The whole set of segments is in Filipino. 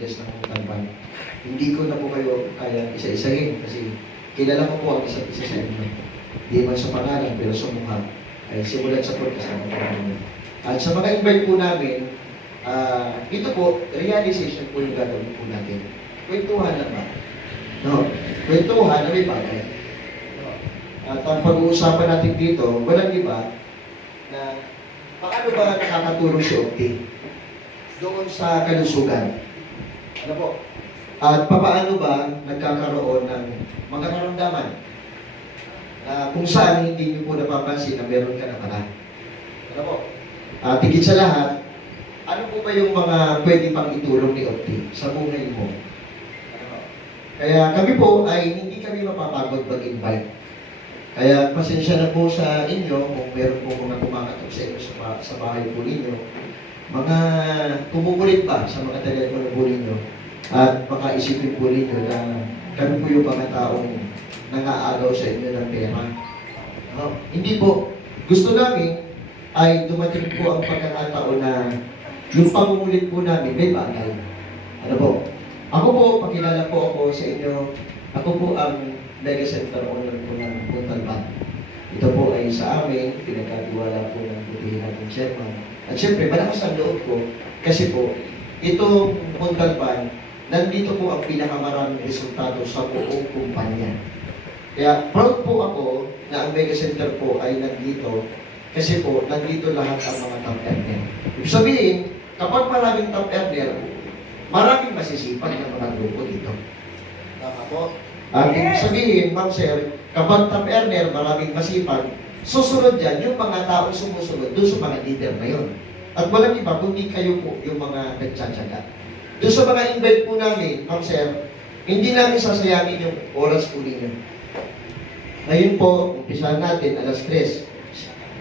matigas ng Montalban. Hindi ko na po kayo kaya isa-isahin kasi kilala ko po ang isa't isa sa inyo. Hindi man sa pangalan pero sa mukha ay simulan sa pagkasama po namin. At sa mga invite po namin, ito po, realization po yung gagawin po natin. Kwentuhan lang ba? No? Kwentuhan na may bagay. No? At ang pag-uusapan natin dito, walang iba na paano ba nakakatulong si Opti doon sa kalusugan? Ano po? At paano ba nagkakaroon ng mga karamdaman na kung saan hindi niyo po napapansin na meron ka na pala? Ano po? Tigit sa lahat, ano po ba yung mga pwede pang itulong ni Opti sa buhay mo? Ano po? Kaya kami po ay hindi kami mapapagod mag-invite. Kaya pasensya na po sa inyo kung meron po mga kumakatok sa inyo sa bahay po ninyo. Mga kumukulit pa sa mga telepono po ninyo. At baka isipin po ninyo na kami po yung mga taong nangaagaw sa inyo ng pera. No? Hindi po. Gusto namin ay dumating po ang pagkakataon na yung pangungulit po namin may bagay. Ano po? Ako po, pakilala po ako sa inyo. Ako po ang Mega Center owner po ng Montalban. Ito po ay sa amin, pinagkatiwala po ng butihin natin chairman. At syempre, malakas ang loob ko kasi po, itong Montalban, nandito po ang pinakamaraming resultado sa buong kumpanya. Kaya proud po ako na ang Mega Center po ay nandito kasi po, nandito lahat ang mga top earner. Ibig sabihin, kapag maraming top earner, maraming masisipag ng mga grupo dito. Tama po? Ang ibig sabihin, ma'am sir, kapag top earner, maraming masipag, susunod yan yung mga taong sumusunod doon sa mga leader na yun. At walang iba, kundi kayo po yung mga nagtsatsaga. Doon sa mga invite po namin, ma'am sir, hindi namin sasayangin yung oras po ninyo. Ngayon po, umpisahan natin, alas 3.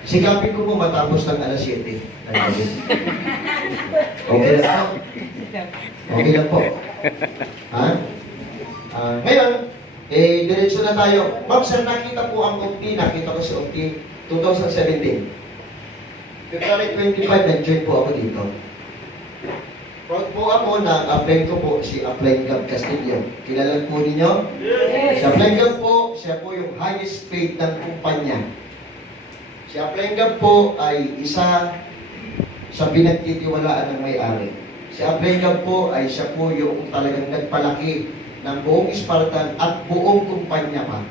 Sikapin ko po matapos ng alas 7. Okay lang po. Okay lang po. Ha? Ngayon, diretso na tayo. Ma'am sir, nakita po ang Opti. Nakita ko si Opti 2017. February 25, nag-join po ako dito. Proud po ako na apply ko po si Apply Gab Castillo. Kilala po ninyo? Yes! Si Apply Gab po, siya po yung highest paid ng kumpanya. Si Apply Gab po ay isa sa pinagtitiwalaan ng may-ari. Si Apply Gab po ay siya po yung talagang nagpalaki ng buong Spartan at buong kumpanya pa.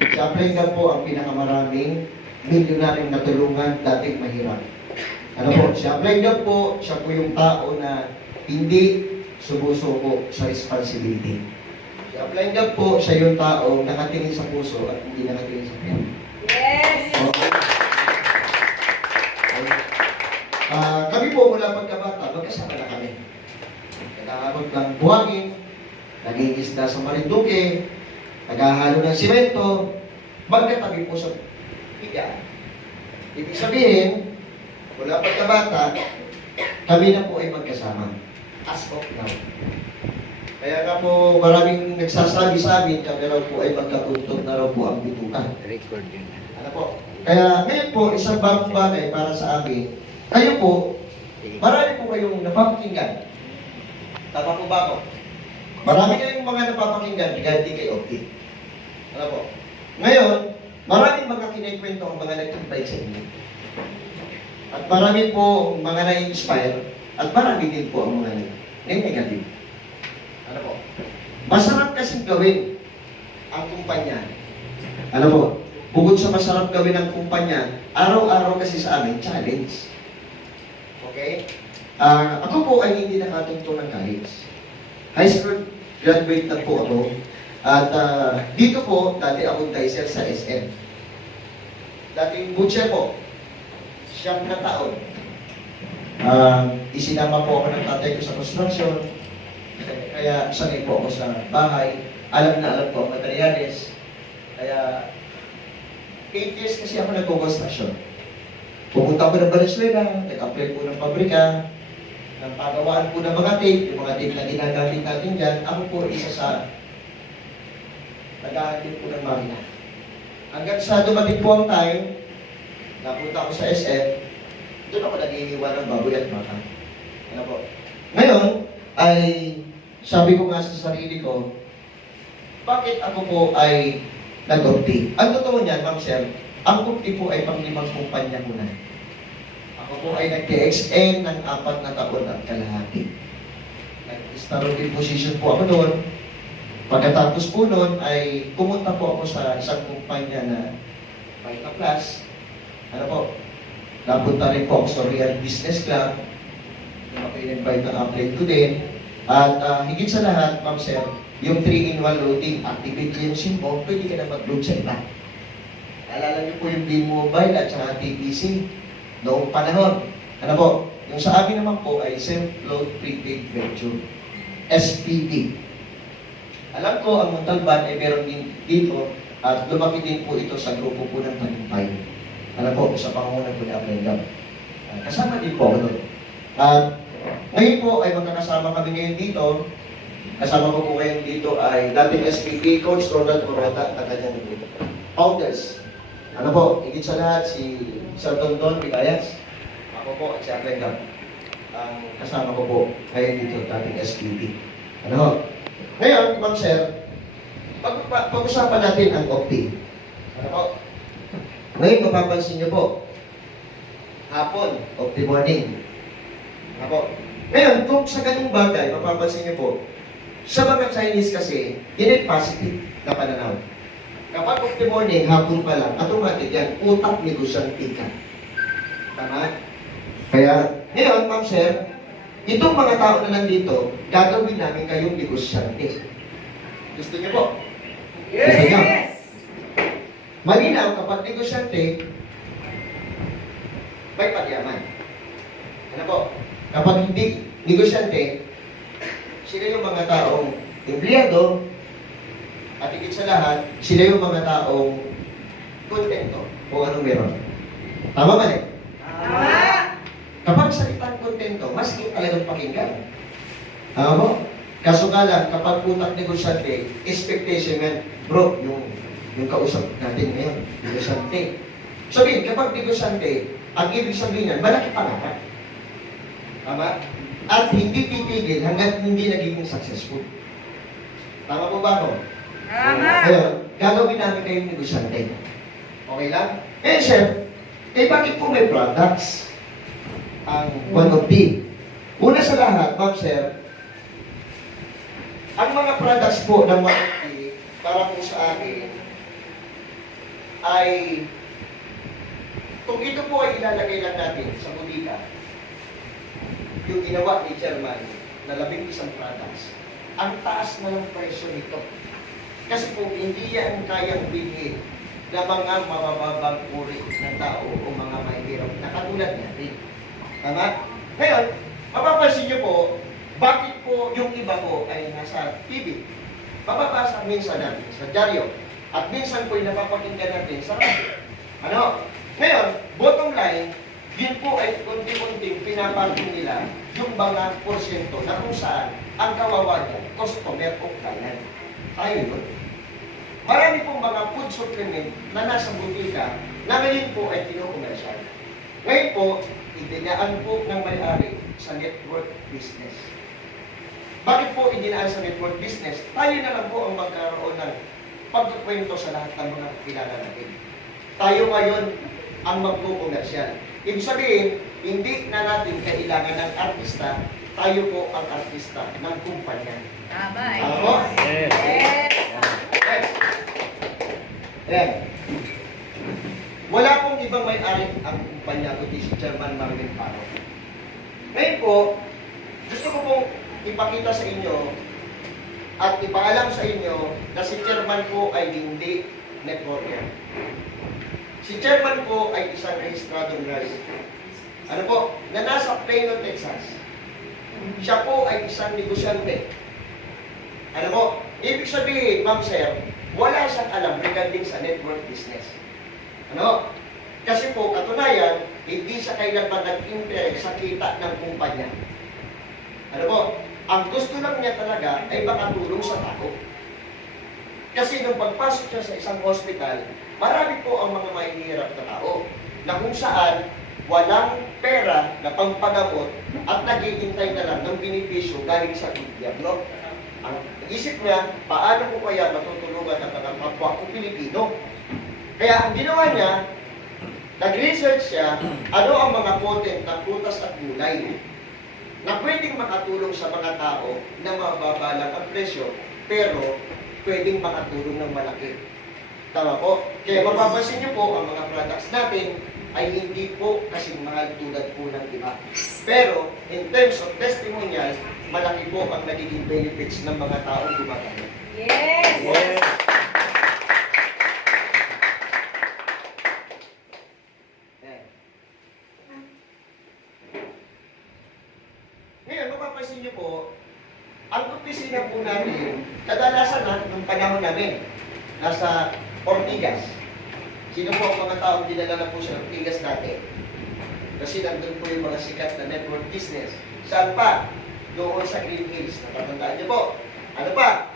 Si Apply Gab po ang pinakamaraming milyonaryong natulungan dating mahirap. Ano po? Si Apply Gab po, siya po yung tao na hindi sumusuko sa responsibility. Si Apply Gab po, siya yung tao nakatingin sa puso at hindi nakatingin sa pera. Yes! Okay. Kami po mula pagkabata, magkasama na kami. Nag-aabot ng buhangin, nag-iisda sa Marinduque, naghahalo ng simento, magkatabi po sa higa. Ibig sabihin, mula pagkabata, kami na po ay magkasama. As of now. Kaya nga po, maraming nagsasabi sa amin, kami raw po ay magkabuntog na raw po ang bitukan. Record yun. Ano po? Kaya ngayon po, isang bagong bagay para sa amin, kayo po, marami po kayong napapakinggan. Tama po ba ako? Marami kayong mga napapakinggan, ganti kay Opti. Ano po? Ngayon, maraming mga kinikwento ang mga nagtumpay sa inyo. At marami po mga na-inspire, at marami din po ang mga negative. Ano po? Masarap kasing gawin ang kumpanya. Ano po? Bukod sa masarap gawin ang kumpanya, araw-araw kasi sa amin, challenge. Okay? Ako po ay hindi nakatungtong ng college. High school graduate na po ako. At dito po, dati akong dicer sa SM. Dating butcher po. 9 na taon. Isinama po ako ng tatay ko sa construction. Kaya sanay po ako sa bahay. Alam na alam po ang materyales. Kaya 8 years kasi ako nagko-construction. Pupunta ko ng Valenzuela, nag-apply po ng pabrika, ng pagawaan po ng mga tape, yung mga tape na ginagamit natin dyan, ako po isa sa nag-ahatid po ng makina. Hanggang sa dumating po ang time, napunta ko sa SM, doon ako nag-iiwan ng baboy at baka. Ano po? Ngayon, ay sabi ko nga sa sarili ko, bakit ako po ay nag-opti? Ang totoo niyan, Ma'am Sir, ang opti po ay pang-limang kumpanya ko na. Ako po ay nag-DXN ng 4 na taon at kalahati. Nag-starting position po ako doon. Pagkatapos po noon ay pumunta po ako sa isang kumpanya na Vita Plus. Ano po? Napunta rin po ako sa Real Business Club. Yung in-invite na upgrade ko din. At higit sa lahat, Ma'am Sir, yung 3-in-1 loading, activate ko yung SIM mo, pwede ka na mag-load sa iba. Alala niyo po yung B-Mobile at saka TPC noong panahon. Ano po? Yung sa amin naman po ay Self-Load Prepaid Venture. SPV. Alam ko, ang Montalban ay meron din dito at lumaki din po ito sa grupo po ng Tagumpay. Ano po, sa pangunan po ni Aprendam. Kasama din po ako doon. At ngayon po ay magkakasama kami ngayon dito. Kasama ko po ngayon dito ay dating SPV Coach Ronald Morata at kanyang founders. Ano po, higit sa lahat si Sir Dondon Picayas. Ako po at si Aprendam. Ang kasama ko po ngayon dito dating SPV. Ano po? Ngayon, Ma'am Sir, pag-usapan natin ang opti. Ano po? Ngayon, mapapansin niyo po, hapon, opti morning. Ano po? Ngayon, kung sa ganung bagay, mapapansin niyo po, sa mga Chinese kasi, yun ay positive na pananaw. Kapag opti morning, hapon pa lang, automatic yan, utak negosyante ka. Tama? Kaya, ngayon, Ma'am Sir, itong mga tao na nandito, gagawin namin kayong negosyante. Gusto niyo po? Yes! Gusto niyo? Malinaw, kapag negosyante, may pagyaman. Ano po? Kapag hindi negosyante, sila yung mga taong empleyado, at higit sa lahat, sila yung mga taong kontento kung anong meron. Tama ba eh? Tama! Kapag salitang kontento, mas talagang pakinggan. Tama mo? Kaso nga lang, kapag utak negosyante, expectation yan, bro, yung kausap natin ngayon, negosyante. Sabihin, kapag negosyante, ang ibig sabihin yan, malaki pangarap. Tama? At hindi titigil hanggang hindi nagiging successful. Tama po ba ako? Tama! Ngayon, gagawin namin kayong negosyante. Okay lang? Eh, sir, bakit po may products? Ang one of the. Una sa lahat, Ma'am Sir, ang mga products po ng one of the, para po sa akin, ay, kung ito po ay ilalagay lang natin sa butika, yung ginawa ni Chairman na 11 products, ang taas na ng presyo nito. Kasi po, hindi yan kayang bilhin na mga mabababang uri ng tao o mga mahihirap na katulad natin. Tama? Ngayon, mapapansin niyo po, bakit po yung iba po ay nasa TV? Mababasa minsan natin sa dyaryo. At minsan po ay napapakinggan natin sa radio. Ano? Ngayon, bottom line, yun po ay unti-unting pinaparking nila yung mga porsyento na kung saan ang kawawa niya, customer o client. Tayo yun. Marami pong mga food supplement na nasa butika na ngayon po ay kinukomersyal. Ngayon po, idinaan po ng may-ari sa network business. Bakit po idinaan sa network business? Tayo na lang po ang magkaroon ng pagkukwento sa lahat ng mga kilala natin. Tayo ngayon ang magkukomersyal. Ibig sabihin, hindi na natin kailangan ng artista, tayo po ang artista ng kumpanya. Tama eh. Tama po? Yes! Yes. Ayan. Wala pong ibang may-ari ang kumpanya kundi si Chairman Marvin Paro. Ngayon po, gusto ko pong ipakita sa inyo at ipaalam sa inyo na si Chairman po ay hindi networker. Si Chairman po ay isang rehistradong nurse. Ano po? Na nasa Plano, Texas. Siya po ay isang negosyante. Ano po? Ibig sabihin, Ma'am Sir, wala siyang alam regarding sa network business. Ano? Kasi po, katunayan, hindi siya kailanman nag-interest sa kita ng kumpanya. Ano po? Ang gusto lang niya talaga ay makatulong sa tao. Kasi nung pagpasok siya sa isang hospital, marami po ang mga mahihirap na tao na kung saan walang pera na pangpagamot at naghihintay na lang ng benepisyo galing sa gobyerno. Ang isip niya, paano ko kaya matutulungan ang mga kapwa ko Pilipino? Kaya ang ginawa niya, nag-research siya, ano ang mga potent na prutas at gulay na pwedeng makatulong sa mga tao na mababa lang ang presyo, pero pwedeng makatulong ng malaki. Tama po? Kaya mapapansin niyo po, ang mga products natin ay hindi po kasing mahal tulad po ng iba. Pero, in terms of testimonial, malaki po ang nagiging benefits ng mga taong gumagamit. Yes! Yes. Yan. Ngayon, mapapansin niyo po, ang opisina po namin, kadalasan ng panahon namin, nasa Ortigas. Sino po ang mga taong dinala na po sa Ortigas dati? Kasi nandun po yung mga sikat na network business. Saan pa? Doon sa Green Hills. Natatandaan niyo po. Ano pa?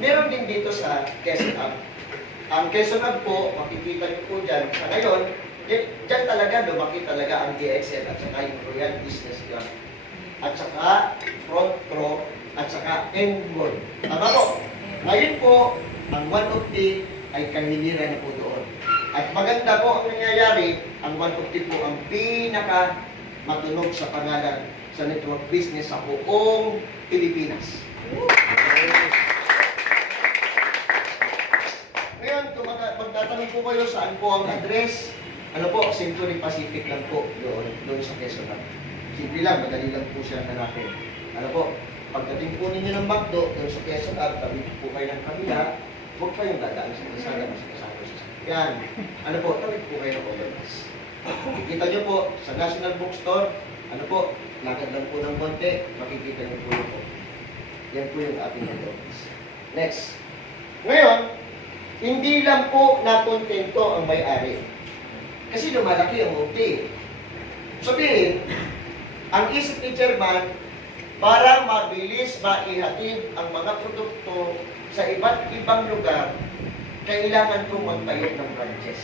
Meron din dito sa Quezon Hub. Ang Quezon Hub po, makikita niyo po dyan. Sa ngayon, dyan talaga, lumaki talaga ang DXL at saka yung Royal Business Club. At saka Front Pro at saka Endmall. Tama po? Ngayon po, ang 150 ay kanilira na po doon. At maganda po ang nangyayari, ang 150 po ang pinaka matunog sa pangalan sa network business sa buong Pilipinas. Ngayon, kung magtatanong po kayo saan po ang address, ano po, Century Pacific lang po doon sa Quezon. Simple lang, madali lang po siya hanapin. Ano po, pagdating po ninyo ng McDo, doon sa Quezon, tabi po kayo ng kabila, huwag kayong dadaan sa kasada, mas kasama sa yan. Ano po, tawid po kayo ng overpass. Kikita nyo po, sa National Bookstore, ano po, lakad lang po ng konti, makikita nyo po yun po. Yan po yung ating office. Next. Ngayon, hindi lang po nakontento ang may-ari. Kasi lumalaki ang OT. Sabihin, ang isip ni Chairman, para mabilis maihatid ang mga produkto sa iba't ibang lugar, kailangan po magtayo ng branches.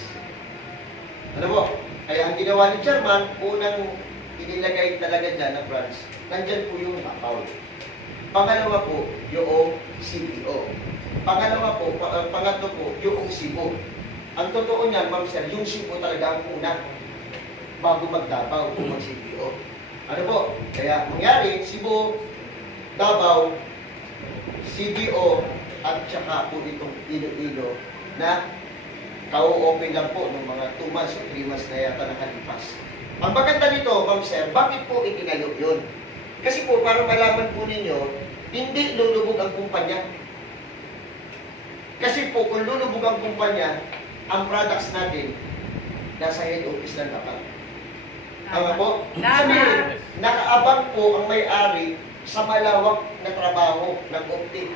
Ano po? Kaya ang ginawa ni Chairman, unang inilagay talaga dyan na branch, nandyan po yung Macau. Pangalawa po, yung CPO. Pangatlo po, yung Cebu. Ang totoo niyan, ma'am sir, yung Cebu talaga ang una bago mag-Davao o mag-CPO. Ano po? Kaya mangyari, Cebu, Davao, CBO, at saka po itong Iloilo na kau-open lang po ng mga 2 months o 3 months na yata nakalipas. Ang maganda nito, ma'am sir, bakit po itinayo yun? Kasi po, para malaman po ninyo, hindi lulubog ang kumpanya. Kasi po, kung lulubog ang kumpanya, ang products natin, nasa head office lang dapat. Tama po? Sabihin, nakaabang po ang may-ari sa malawak na trabaho ng optik.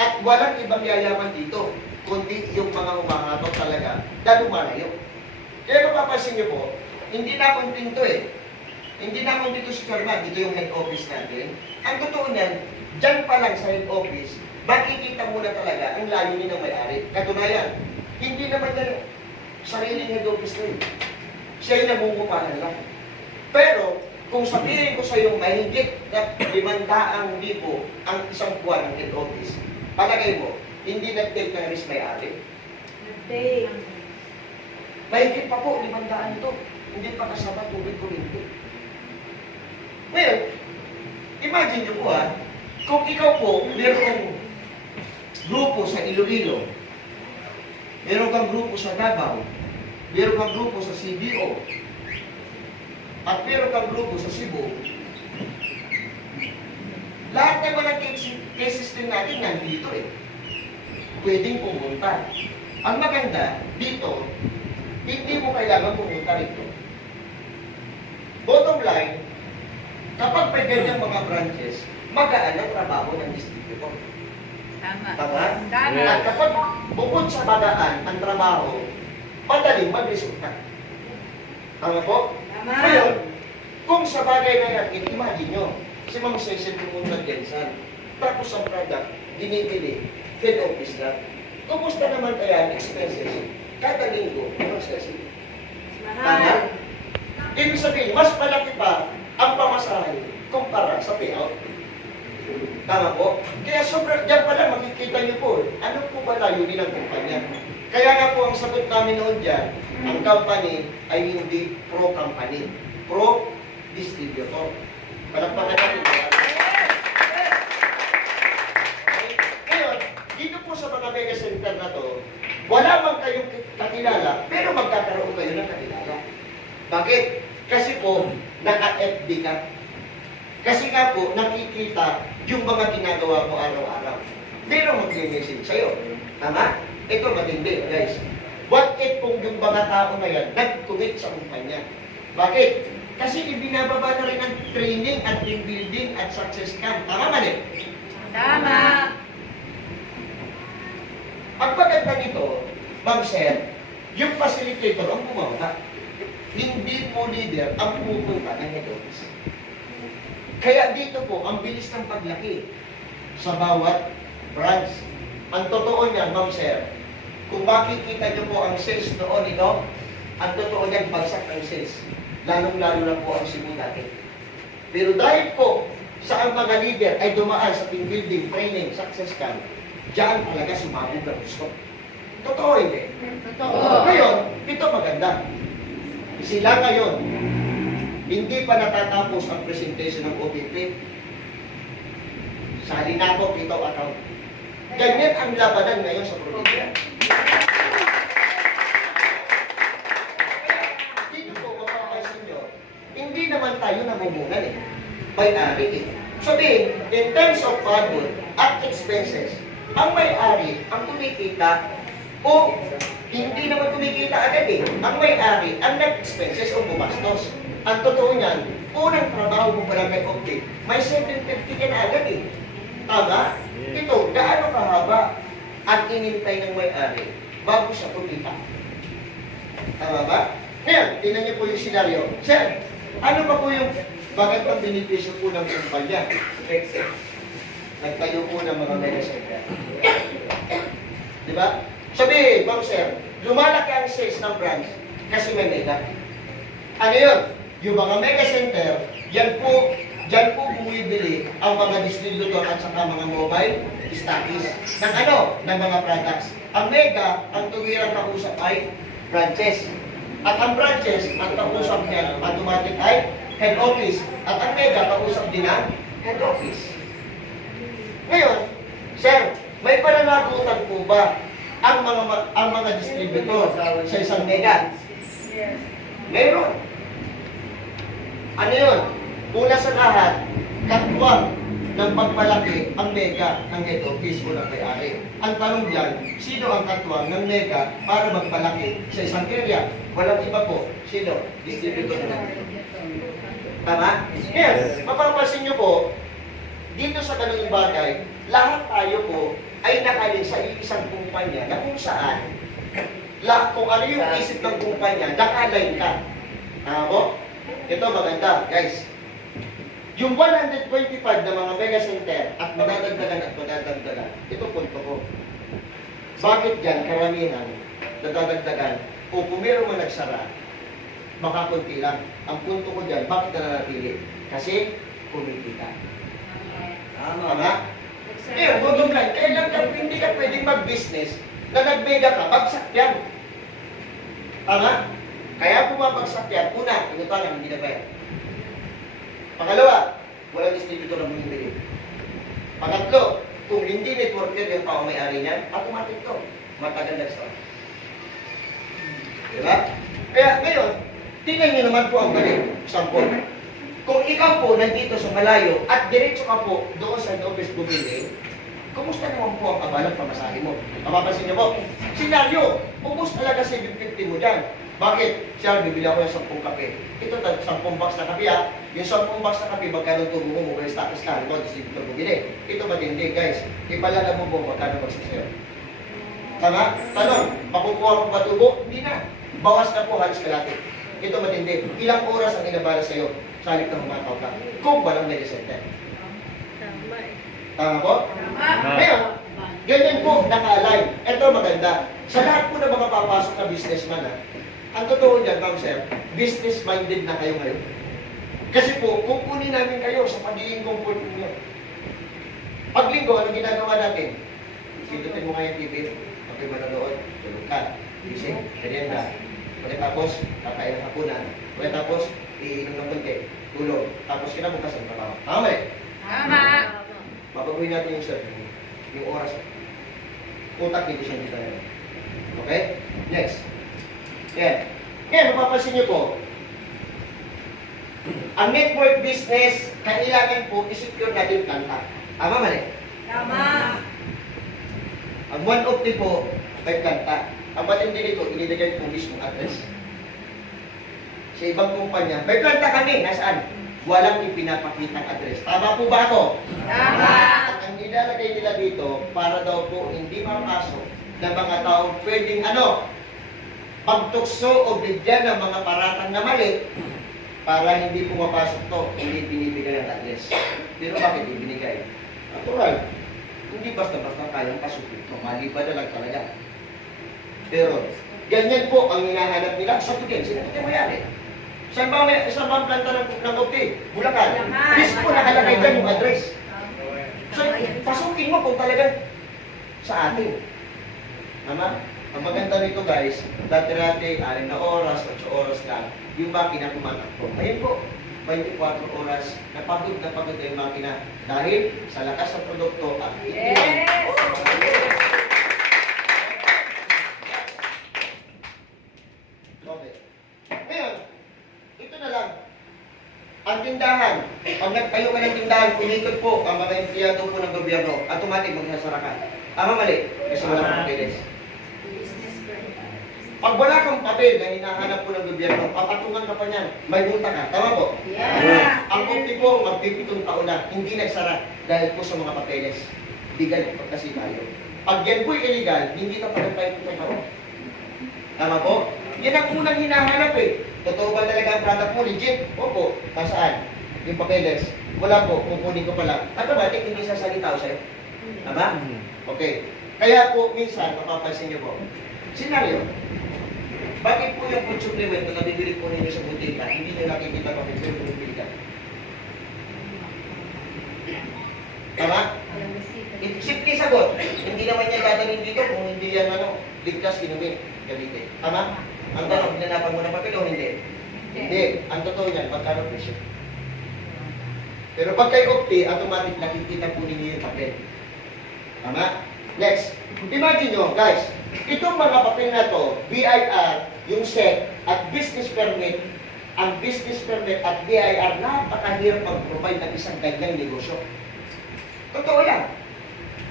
At walang ibang yayaman dito, kundi yung mga humahatok talaga na lumalayo. Kaya mapapansin niyo po, hindi na kontento eh. Hindi na kontento si Chairman, dito yung head office natin. Ang totoo niyan, dyan pa lang sa head office, makikita mo na talaga ang layunin ng may-ari. Katunayan, hindi naman yan sariling head office na yun. Siya yung namumupahan lang. Pero, kung sabihin ko sa iyo mahigit na 500,000 ang isang buwan ng head office, palagay mo, hindi nag-take ng risk may-ari. Nag-take. Mahigit pa po, 500 ito. Hindi pa kasama tubig kuryente. Ngayon, imagine nyo po kung ikaw po, mayroong grupo sa Iloilo, meron kang grupo sa Davao, meron kang grupo sa CBO, at meron kang grupo sa Cebu, lahat naman ng case system natin nandito eh. Pwedeng pumunta. Ang maganda, dito, hindi mo kailangan pumunta rito. Bottom line, kapag may ganyang mga branches, magaan ang trabaho ng distributor. Tama. Tama? Tama. At kapag bukod sa magaan ang trabaho, madaling mag-resulta. Tama po? Tama. Ngayon, kung sa bagay na yan, imagine nyo, si Ma'am Cecil pumunta Jensan, tapos ang product, binibili, head office lang. Kumusta naman kaya ang expenses? Kada linggo, Ma'am Cecil. Tama? Mahal. Ibig sabihin, mas malaki pa ang pamasahe kumpara sa payout. Tama po? Kaya sobrang, dyan pala makikita niyo po, ano po ba layunin ng kumpanya? Kaya nga po ang sagot namin noon dyan, ang company ay hindi pro-company, pro-distributor. Palagpakan natin. Ngayon, dito po sa mga mega center na to, wala man kayong kakilala, pero magkakaroon kayo ng kakilala. Bakit? Kasi po, naka-FB ka. Kasi nga po, nakikita yung mga ginagawa mo araw-araw. Pero mag-message sa'yo. Tama? Ito matindi, guys. What if kung yung mga tao na yan, nag-commit sa kumpanya? Bakit? Kasi ibinababa na rin ang training at team building at success camp. Tama mali? Tama. Ang paganda nito, Ma'am Sir, yung facilitator ang bumawa. Hindi po leader ang pupunta ng head office. Kaya dito po, ang bilis ng paglaki sa bawat branch. Ang totoo niyan, Ma'am Sir, kung makikita niyo po ang sales noon ito, ang totoo niyan, bagsak ang sales. Lalong-lalo na po ang Cebu dati. Pero dahil po sa ang mga leader ay dumaan sa team building, training, success camp, diyan talaga sumabog ang gusto. Totoo hindi? Totoo. Ngayon, ito maganda. Sila ngayon, hindi pa natatapos ang presentation ng OPP. Sali na po, ito account. Ganyan ang labanan ngayon sa probinsya. Dito po, mapapansin nyo, hindi naman tayo namumunan eh. May-ari eh. Sabihin, in terms of budget at expenses, ang may-ari, ang kumikita, o hindi naman kumikita agad eh. Ang may-ari, ang net-expenses o bumastos. Ang totoo niyan, unang trabaho mo pala kay Optic, may 750 ka na agad eh. Tama? Ito, gaano kahaba ang inintay ng may-ari bago siya kumita? Tama ba? Ngayon, tingnan niyo po yung senaryo. Sir, ano pa po yung bakit ang benepisyo po ng kumpanya? Nagtayo po ng mga mega center. Di ba? Sabihin, Ma'am Sir, lumalaki ang sales ng branch kasi may mega. Ano yun? Yung mga mega center, dyan po bumibili ang mga distributor at saka mga mobile stockists ng ano? Ng mga products. Ang mega, ang tuwirang kausap ay branches. At ang branches, ang kausap niya automatic ay head office. At ang mega, kausap din ang head office. Ngayon, Sir, may pananagutan po ba ang mga distributor sa isang mega? Yes. Meron. Ano yun? Una sa lahat, katwang ng pagpalaki ang mega ng head office o ng may-ari. Ang tanong diyan, sino ang katwang ng mega para magpalaki sa isang area? Walang iba po. Sino? Distributor na. Tama? Yes. Mapapansin nyo po, dito sa ganung bagay, lahat tayo po ay nakalin sa isang kumpanya na kung saan kung ano yung isip ng kumpanya, nakaline ka. Tama po? Ito maganda, guys. Yung 125 na mga mega center at madadagdagan, ito punto ko. Bakit dyan karamihan nadadagdagan o kung meron man nagsara, baka kunti lang. Ang punto ko dyan, bakit nananatili? Kasi kumikita. Tama? Ngayon, bottom line, kailan ka hindi ka pwedeng mag-business na nag-mega ka, bagsak yan. Tama? Kaya bumabagsak yan, una, inutangan, hindi na bayad. Pangalawa, walang distributor na bumibili. Pangatlo, kung hindi networker yung tao may-ari niyan, automatic to. Matagal na sa. Diba? Kaya ngayon, tingnan nyo naman po ang galing. Example. Kung ikaw po nandito sa malayo at diretso ka po doon sa office bumili, kumusta naman po ang abalang pamasahe mo? Mapapansin niyo po, senaryo, ubos talaga 750 mo dyan. Bakit? Siya, bibili ako ng 10 kape. Ito, 10 box na kape ha. Yung 10 box na kape, magkano tubo mo, mobile status ka, mo, distributor mo bili. Ito matindi, guys. Ipalaga mo po, magkano box sa'yo. Tama? Tanong, makukuha mo ba tubo? Hindi na. Bawas na po, halos kalate. Ito matindi. Ilang oras ang inabala sa'yo sa halip na humataw ka kung walang medicine. Tama eh. Tama po? Tama. Ngayon, ganyan po, naka-align. Ito maganda. Sa lahat po ng mga papasok na businessman, Ang totoo niyan, ma'am sir, business-minded na kayo ngayon. Kasi po, kukunin namin kayo sa pagiging comfort ninyo. Pag linggo, ano ginagawa natin? Pindutin mo nga yung TV, okay manonood, tulog ka, gising, merienda. Pagkatapos, kakain ng hapunan. Pagkatapos, iinom ng konti, tulog. Tapos kinabukasan, trabaho. Tama eh? Tama. Mapaguhin natin yung sir, yung oras. Utak, hindi siya dito yan. Okay? Next. Yan. Ngayon, mapapansin niyo po, ang network business, kailangan po i-secure natin kanta. Tama mali? Tama. Ang 1OP po, may kanta. Ang matindi nito, inilagay po mismo address. Sa ibang kumpanya, may kanta kami. Nasaan? Walang ipinapakitang address. Tama po ba ako? Tama. At ang nilalagay nila dito, para daw po hindi mapasok ng mga taong pwedeng pagtukso o bigyan ng mga paratang na mali para hindi pumapasok to, hindi binibigay ng address. Pero bakit ibinigay? Natural. Hindi basta-basta kayang pasukin ito. Mali ba na lang talaga? Pero, ganyan po ang hinahanap nila. Sagutin, sinagutin mo yan eh. Saan ba ang planta ng OP? Bulacan. Mismo nakalagay dyan yung address. So, pasukin mo kung talagang sa atin. Tama? Ang maganda nito guys, dati-dati, 6 na oras, 8 oras lang, yung makina tumatakbo. Ayun po, 24 oras, napagod na yung makina dahil sa lakas ng produkto at Yes. Okay. Ngayon, ito na lang. Ang tindahan, pag nagtayo ka ng tindahan, kumikot po ang mga empleyado po ng gobyerno, automatic magsasara ka. Tama mali? Kasi wala kang papeles. Pag wala kang papel na hinahanap po ng gobyerno, papatungan ka pa niyan, may multa ka. Tama po? Yeah. Ang kumpi po, magpipitong taon na, hindi nagsara dahil po sa mga papeles. Legal po kasi tayo. Pag yan po illegal, hindi ka pa tayo po taon. Tama po? Yan ang unang hinahanap eh. Totoo ba talaga ang product mo? Legit? Opo. Nasaan? Yung papeles. Wala po. Kukunin ko pala. Automatic, hindi sasalita ako sa'yo. Tama? Okay. Kaya po, minsan, mapapansin niyo po, senaryo, bakit po yung food supplement na nabibili po ninyo sa butika, hindi nyo nakikita pa kung bumibili ka? Tama? Simple sagot. Hindi naman yan dadalhin dito kung hindi yan ligtas inumin. Gamitin. Tama? Ang tanong, hinanapan mo ng papel o hindi? Hindi. Ang totoo yan, magkano presyo? Pero pag kayo opti, automatic nakikita po ninyo yung papel. Tama? Next. Imagine nyo, guys, itong mga papel na to, BIR, yung SEC, at business permit, ang business permit at BIR, napakahirap mag-provide ng isang ganyang negosyo. Totoo yan.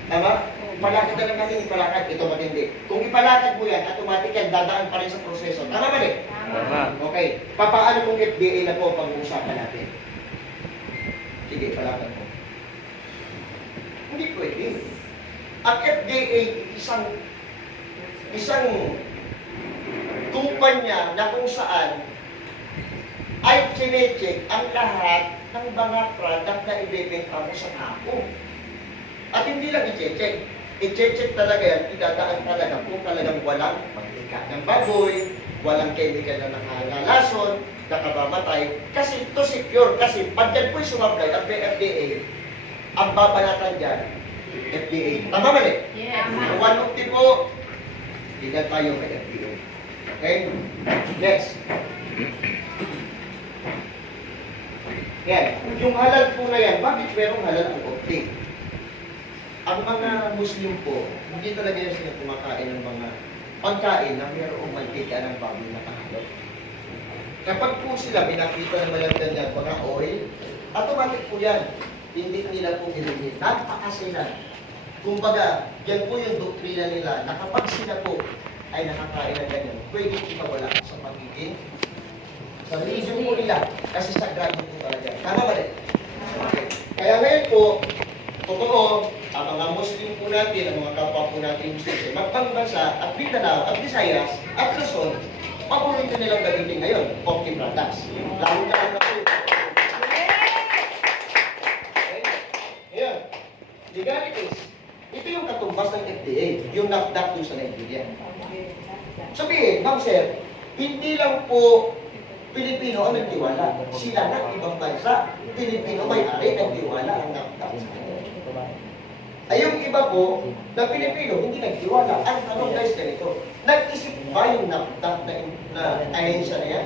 Tama? Palakad na lang natin ipalakad. Ito matindi. Kung ipalakad mo yan, automatic yan, dadaan pa rin sa proseso. Tama ba rin? Tama. Okay. Papaano kung FDA na po pag-uusapan natin? Sige, palakad mo. Hindi pwede. Ang FDA, isang kumpanya na kung saan ay chinecheck ang lahat ng mga product na ibebenta mo sa tao. At hindi lang i-check. I-check talaga yan, idadaan talaga kung talagang walang mantika ng baboy, walang chemical na nakangalason, nakamamatay. Kasi to secure, kasi pag yan po'y sumablay at may FDA, ang babalatan dyan, FDA. Tama ba rin? Yes. One of the po, hindi na tayo may FDA. Okay? Next. Yan. Yung halal po na yan, bakit merong halal ang opti? Ang mga Muslim po, hindi talaga yan sila kumakain ng mga pagkain na mayroong mantika ng baboy na kahalo. Kapag po sila pinakita ng malagdan yan, mga oil, automatic po yan. Hindi nila po ginigit. Napakasila. Kumbaga, yan po yung doktrina nila na kapag sila po ay nakakain ng ganyan, pwede ipawala sa pagiging sa religion po nila. Kasi sagrado po talaga. Tama ba rin? Okay. Kaya ngayon po, totoo, ang mga Muslim po natin, ang mga kapwa po natin Muslim, magpangbansa at Mindanao at Visayas at Luzon, paborito nilang gamitin ngayon, Opti products. Lalo na lang na po. Okay? Ayan. Legalities. Ito yung katumbas ng FDA, yung NAFDAC doon sa Nigeria. Sabihin, ma'am sir, Hindi lang po Pilipino ang nagtiwala. Sila na ibang bansa. Pilipino may-ari nagtiwala ang NAFTA sa kanila. Ay yung iba po, na Pilipino, hindi nagtiwala. Ang tanong guys, ganito, nag-isip ba yung NAFTA na ahensya na yan?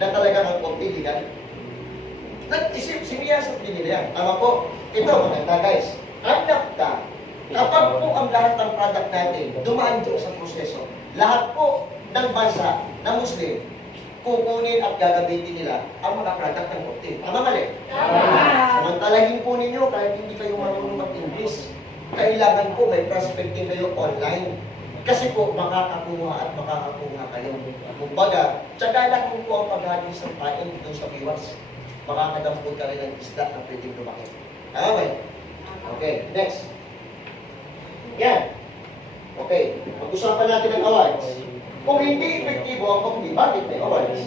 Na talagang ang illegal? Nag-isip, siniyasat din nila yan. Tama po, ito maganda guys. Ang NAFTA, kapag po ang lahat ng product natin dumaan doon sa proseso, lahat po ng bansa na Muslim, kukunin at gagamitin nila ang mga product ng cocktail. Tama mali? Samantalahin po ninyo kahit hindi kayo marunong mag-English. Kailangan po may prospecting kayo online. Kasi po makakakuha at makakakuha kayo. Kumbaga, tsaga lang po ang paghagis ng pain doon sa biwas. Makakadampot ka rin ng isda na pwedeng lumaki. Tama ba? Okay, next. Yan. Okay, pag-usapan natin ang awards. Kung hindi epektibo ang company, bakit may awards?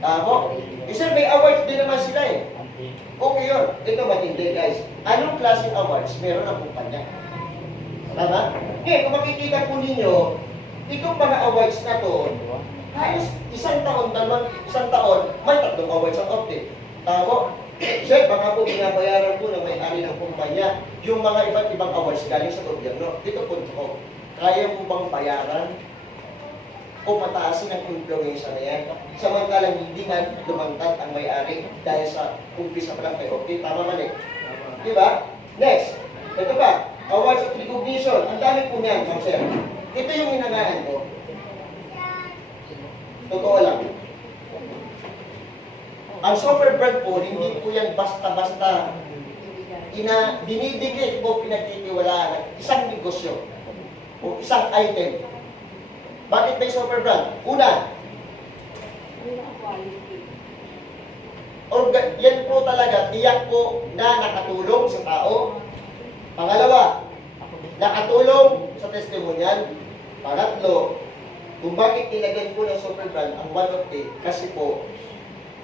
Tama? Kasi may awards din naman sila eh. Okay yun. Ito matindi guys. Anong klaseng awards meron ang kumpanya? Tama? Okay, kung makikita po ninyo, itong mga awards na to, halos isang taon, may 3 awards ang update. Tama? Sir, baka po binabayaran po ng may-ari ng kumpanya yung mga iba't ibang awards galing sa gobyerno. Dito po ito. Kaya mo bang bayaran o pataasin ang influensya na yan? Samantalang hindi nga lumantad ang may-ari dahil sa umpisa pa lang kay update. Tama mali? Diba? Next. Ito pa. Awards of recognition. Ang dami po niyan, Ma'am Sir. Ito yung hinangaan ko. Totoo lang. Ang super brand po, hindi po yan basta-basta dinidikit mo pinagtitiwalaan ng isang negosyo o isang item. Bakit may super brand? Una, yan po talaga, tiyak po na nakatulong sa tao. Pangalawa, nakatulong sa testimonial. Pangatlo, kung bakit nilagyan po ng super brand ang one of the, kasi po,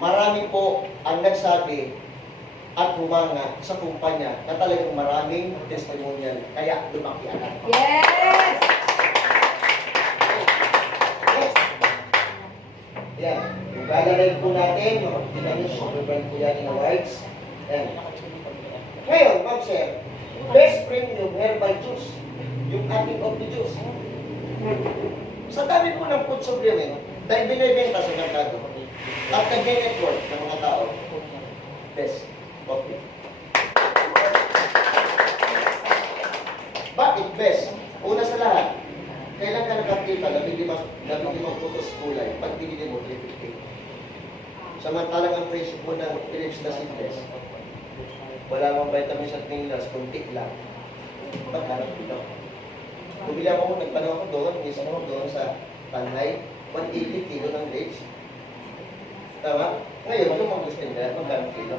marami po ang nagsabi at humanga sa kumpanya na talagang maraming testimonial, kaya lumaki agad. Yes! Next. Yan. Yung gagawin po natin, makikita nyo, super brand po yan in awards. Yan. Ngayon, Ma'am Sir, best premium herbal juice. Yung ating of the juice. Sa dami po ng food supplement, dahil binibenta sa merkado, at nag-network ng mga tao, best coffee. Bakit best? Una sa lahat, kailan ka nakakita na limang putos kulay pag binili mo 350? Samantalang ang presyo po ng Philips na Simples, wala mang vitamins at minerals, kunti lang. Pagkarap dito. Bumili ako, nagpanong ako doon, minsan ako doon sa Panhay, 180 kilo ng grapes. Tama? Ngayon, ano mang gusto nila? Magkano kilo?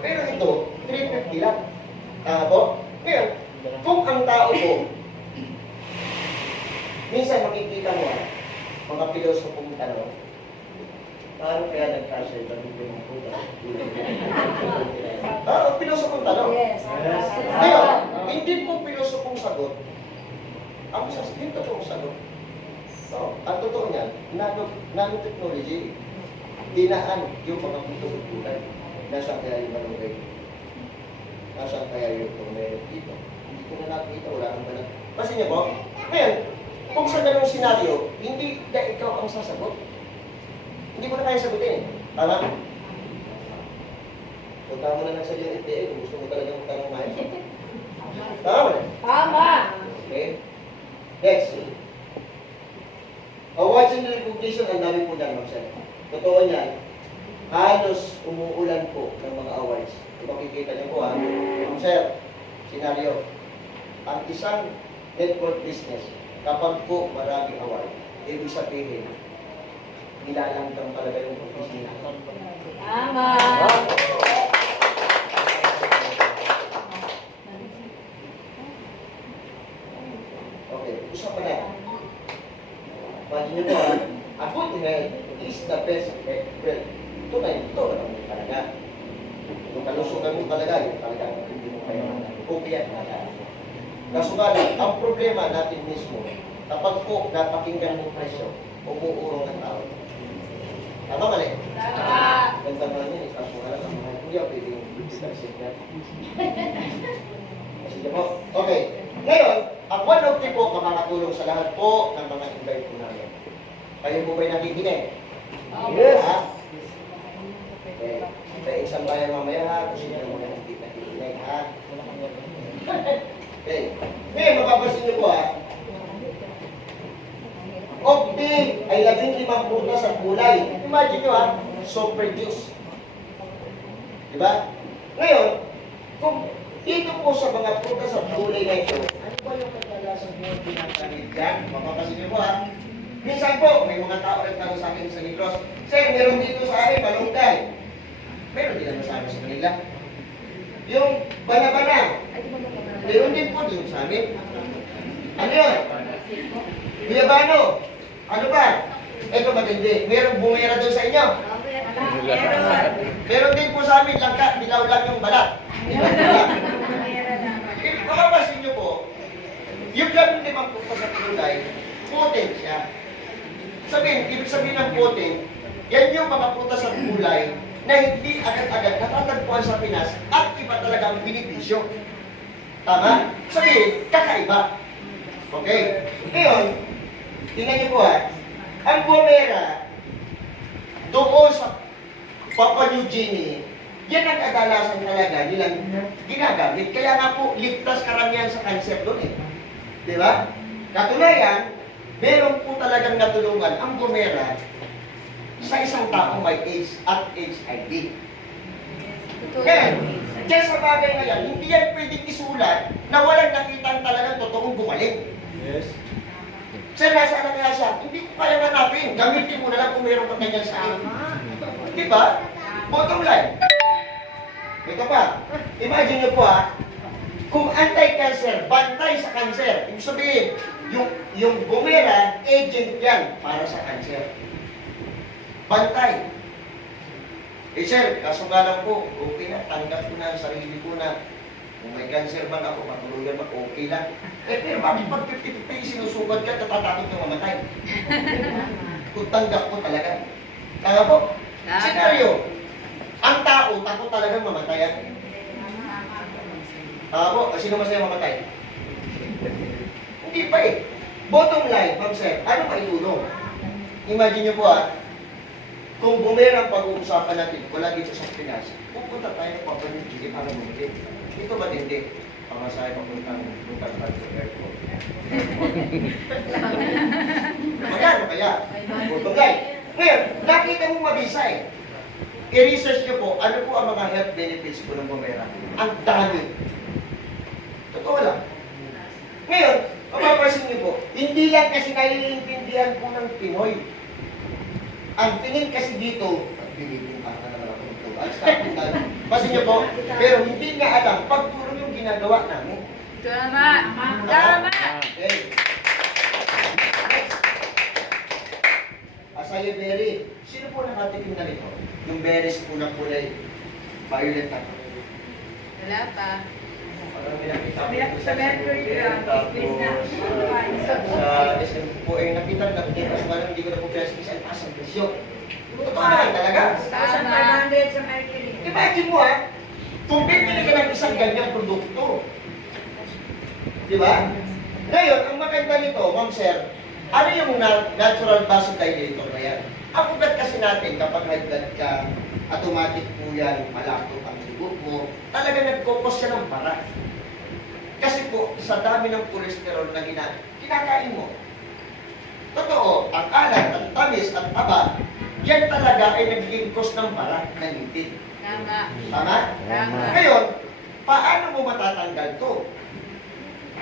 Pero ito, 350 lang. Tama po? Ngayon, kung ang tao po, minsan makikita mo, mga pilosopong tanong, paano kaya nag-cashier na bigyan ng puta? Pilosopong tanong. Yes. Ngayon, hindi po pilosopong sagot. Ang sasabihin ko itong sagot. So, ang totoo niyan, nanotechnology, dinaan yung mga pitong kulay. Nasaan kaya yung malunggay? Nasaan kaya yung tumero dito? Hindi ko na nakikita, wala kang balat. Kasi niya po, ngayon, kung sa ganung senaryo, hindi na ikaw ang sasagot. Hindi mo na kaya sagutin. Tama? Punta mo na lang sa FDA kung gusto mo talaga magtanong maayos. Tama? Tama! Okay? Next. Awards and recognition, ang dami po dyan, Ma'am Sir. Totoo niyan, halos umuulan po ng mga awards. Kung makikita niyo po ha, Ma'am Sir, senaryo, ang isang network business, kapag po maraming award, ibig sabihin, nilalanggang talaga yung opisina. Tama! Okay, usapan na. Imagine nyo po ha, a good health is the best health. Well, ito naman talaga. Kung kalusugan mo talaga, yun talaga, hindi mo kaya okay yan talaga. Kaso nga lang, ang problema natin mismo, Kapag po napakinggan mo presyo, umuurong ang tao. Tama mali? Tama. Ganda naman yun, ikaw po alam ang mga kuya, pwede yung bibigay yan. Sige po. Okay. Ngayon, ang one of the po makakatulong sa lahat po ng mga invite po namin. Kayo po ba'y nakikinig? Yes. Ha? Okay. Sa isang bayan mamaya ha, kung sino mo na hindi nakikinig ha. Okay. Ngayon, mapapasin niyo po ha. Okti ay 15 prutas at gulay. Imagine nyo ha, super juice. Diba? Ngayon, kung dito po sa mga prutas at gulay na ito, ano ba yung kadalasan mo ginagamit dyan? Mapapasin niyo po ha. Minsan po, may mga tao rin tanong sa akin sa Negros, Sir, meron dito sa akin, malunggay. Meron din naman sa amin sa Manila. Yung bana-bana, meron din po dito sa amin. Ano yun? Biyabano, ano ba? Ito matindi. Merong bumera doon sa inyo. Meron din po sa amin, langka, dilaw lang yung balat. Makapasin nyo po, yung 15 sa kulay, potent siya. Ibig sabihin ng potent, yan yung mga prutas at gulay na hindi agad-agad natatagpuan sa Pinas at iba talaga ang benepisyo. Tama? Sabihin, kakaiba. Okay? Ngayon, tingnan niyo po ha, ang Bomera, doon sa Papua New Guinea, yan ang kadalasan talaga nilang ginagamit. Kaya nga po, ligtas karamihan sa cancer doon eh. Di ba? Katunayan, meron po talagang natulungan ang Bomera sa isang tao may AIDS at HIV. Ngayon, dyan sa bagay na yan, hindi yan pwedeng isulat na walang nakitang talagang totoong gumaling. Yes. Sir, nasa na kaya siya? Hindi ko kaya hanapin. Gamitin mo na lang kung meron ka ganyan sa akin. Di ba? Bottom line. Ito pa. Imagine niyo po ha, kung anti-cancer, bantay sa cancer, ibig sabihin, yung Bomera, agent yan para sa cancer. Bantay. Eh sir, kaso nga lang po, okay na, tanggap ko na ang sarili ko na kung may cancer man ako, matuluyan man, okay lang. Eh pero bakit pag 50-50 sinusugat ka, tatatakot na mamatay? Kung tanggap ko talaga. Tama po? Senaryo, ang tao, takot talagang mamatayan. Tama po? Sino masaya mamatay? Hindi pa eh. Bottom line, ma'am sir, ano pa itulong? Imagine nyo po kung Bomera ang pag-uusapan natin, wala dito sa Pinas, pupunta tayo ng Papua New Guinea para bumili. Ito ba hindi? Pamasahe papuntang sa airport. Magkano kaya? Bottom line. Ngayon, nakita mo mabisa eh. I-research nyo po, ano po ang mga health benefits po ng Bomera. Ang dami. Totoo lang. Ngayon, mapapansin niyo po, hindi lang kasi naiintindihan po ng Pinoy. Ang tingin kasi dito, binibing para ka naman ako magtugal. Pasin niyo po, pero hindi niya alam, pagpuro yung ginagawa namin. Tama. Tama. Okay. Asayo berry. Sino po nakatikim na nito? Yung berries po na kulay violet ako. Wala pa. Sa Mercury sa SM po ay nakita na kasi wala hindi ko na po piyas kasi ang asang presyo. Totoo naman talaga. 1,500 sa Mercury. Imagine mo kung bibili ka ng isang ganyang produkto. Di ba? Ngayon, ang maganda nito, ma'am sir, ano yung natural vasodilator na yan? Ang ugat kasi natin, kapag high blood ka, automatic po yan, malakot ang dugo mo, talaga nagkukos siya ng para. Kasi po, sa dami ng cholesterol na kinakain mo. Totoo, ang alat, ang tamis, at taba, yan talaga ay nagiging cause ng para, ng lipid. Tama. Tama? Tama. Ngayon, paano mo matatanggal to?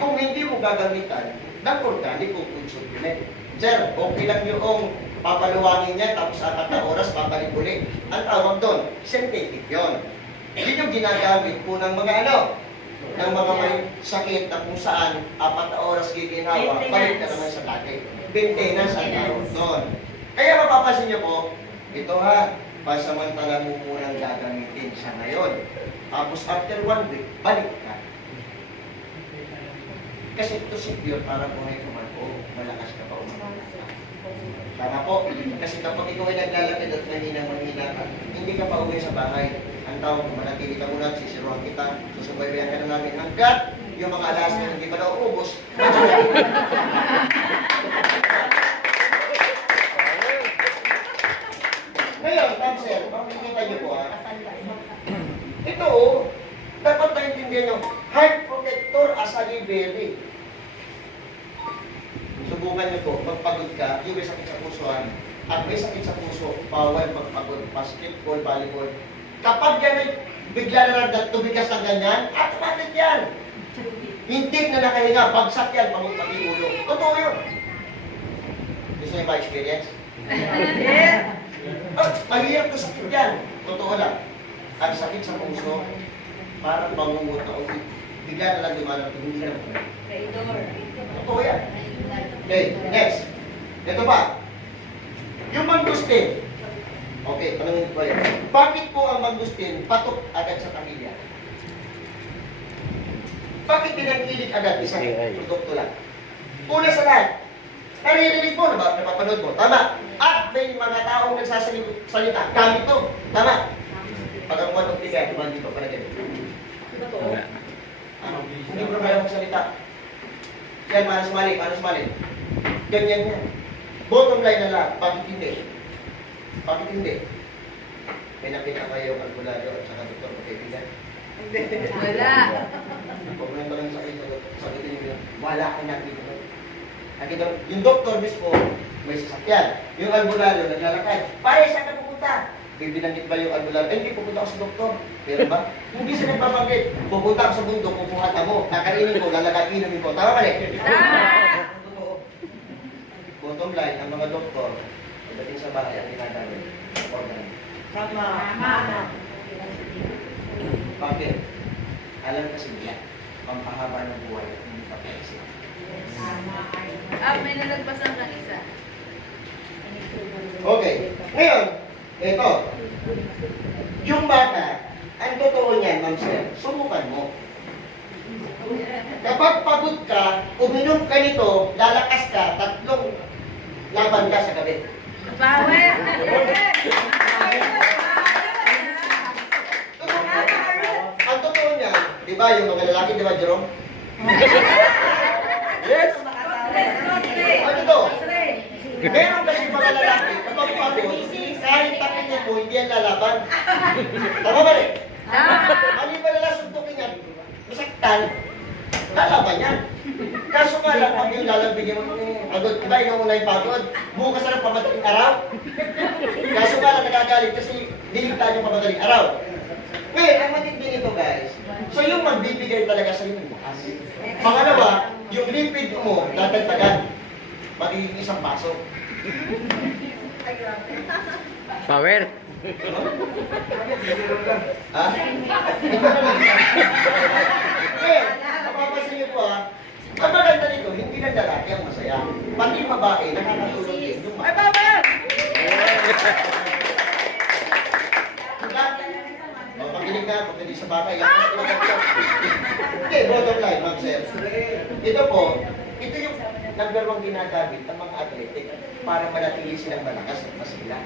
Kung hindi mo gagamitan ng organic o food supplement. Sir, okay lang yung papaluwangin niya tapos apat na oras babalik ulit. Ang tawag doon, synthetic yun. Yun yung ginagamit po ng mga ng mga may sakit na kung saan apat na oras giginawa, balik na naman sa dati. Maintenance ang tawag doon. Kaya mapapasin niyo po, ito pasamantala mo munang gagamitin sa ngayon. Tapos after 1 week, balik ka. Kasi ito secure para buhay ko man. malakas ka pa umakyat. Tama po, kasi kapag ikaw ay naglalakad at mahina ka, hindi ka pa uwi sa bahay. Ang tawag, manatili ka muna at sisiruhan kita, susubaybayan ka na namin hanggat yung mga alas na hindi pa nauubos. Ngayon, cancer, makikita niyo po ito dapat naintindihan nyo, heart protector as a library. Subukan niyo po, magpagod ka, yung may sakit sa pusoan, at may sakit sa puso, bawal magpagod, basketball, volleyball. Kapag yan ay bigla na tumigas ng ganyan, automatic yan. Hindi na nakahinga, bagsak yan, pamutpagi ulo. Totoo yun. Gusto niyo ba experience? Mahirap na sakit yan. Totoo lang. Ang sakit sa puso, parang bangungot na ulit. Bigla na lang lumalang, hindi na lang. Totoo yan. Okay, next. Ito pa. Yung mangustin. Okay, tanongin ko yan. Bakit po ang mangustin patok agad sa pamilya? Bakit pinagkilig agad isang produkto lang? Una sa lahat, naririnig mo, napapanood mo, tama. At may mga taong nagsasalita, gamit to, tama. Pag ang one of the guy, hindi pa pala ganito. Hindi ko na kaya magsalita. Yan, manas mali. Ganyan yan. Bottom line na lahat, bakit hindi? Bakit hindi? May nakita kayo ang albularyo at saka doktor magkaibigan? Wala. Huwag mo lang sagutin nyo yun. Wala kang nakita doon. Nakita, yung doktor mismo, may sasakyan. Yung albularyo, naglalakad. Pare, saan ka pupunta? Bibinanggit ba yung albularyo? Ay, hindi pupunta ako sa doktor. Pero ba? Hindi sila nagbabanggit. Pupunta ako sa bundok, pupuhata mo. Nakarinig ko, lalakainin ko. Tama ba rin? Totoo. Bottom line, ang mga doktor, pagdating sa bahay, ang ginagawa. Organ. Tama. Bakit? Alam kasi nila, pampahaba ng buhay at hindi pa pwede. May nalagpasan ng isa. Okay. Ngayon, ito. Yung bata, ang totoo niyan, Ma'am Sir, subukan mo. Kapag pagod ka, uminom ka nito, lalakas ka, 3 laban ka sa gabi. Power! Ang totoo niya, di ba yung mga lalaki, di ba, Jerome? Yes! Ano to? Meron kasi mga lalaki, kapag pagod, kahit takin niya po, hindi yan lalaban. Tama ba rin? Maliban na lang suntukin yan, masaktan, lalaban yan. Kaso nga lang, pag yung lalabigyan mo, pagod, diba, inuuna yung pagod, bukas na lang pamadaling araw. Kaso nga lang nagagalit kasi niligtaan yung pamadaling araw. Ngayon, ang matindi nito guys, so yung magbibigay talaga sa iyo ng bukas. Pangalawa, yung lipid mo, dadagdagan, magiging 1 paso. Power. Ha? Eh, mapapasin niyo po ha, ang maganda nito, hindi lang lalaki ang masaya. Pati babae, nakakatulog din yung mga. O, pakinig na, pag hindi sa bata, yan. Okay, bottom line, Ma'am Sir. Ito po, ito yung naglarong ginagamit ng mga athletic para manatili silang malakas at masila.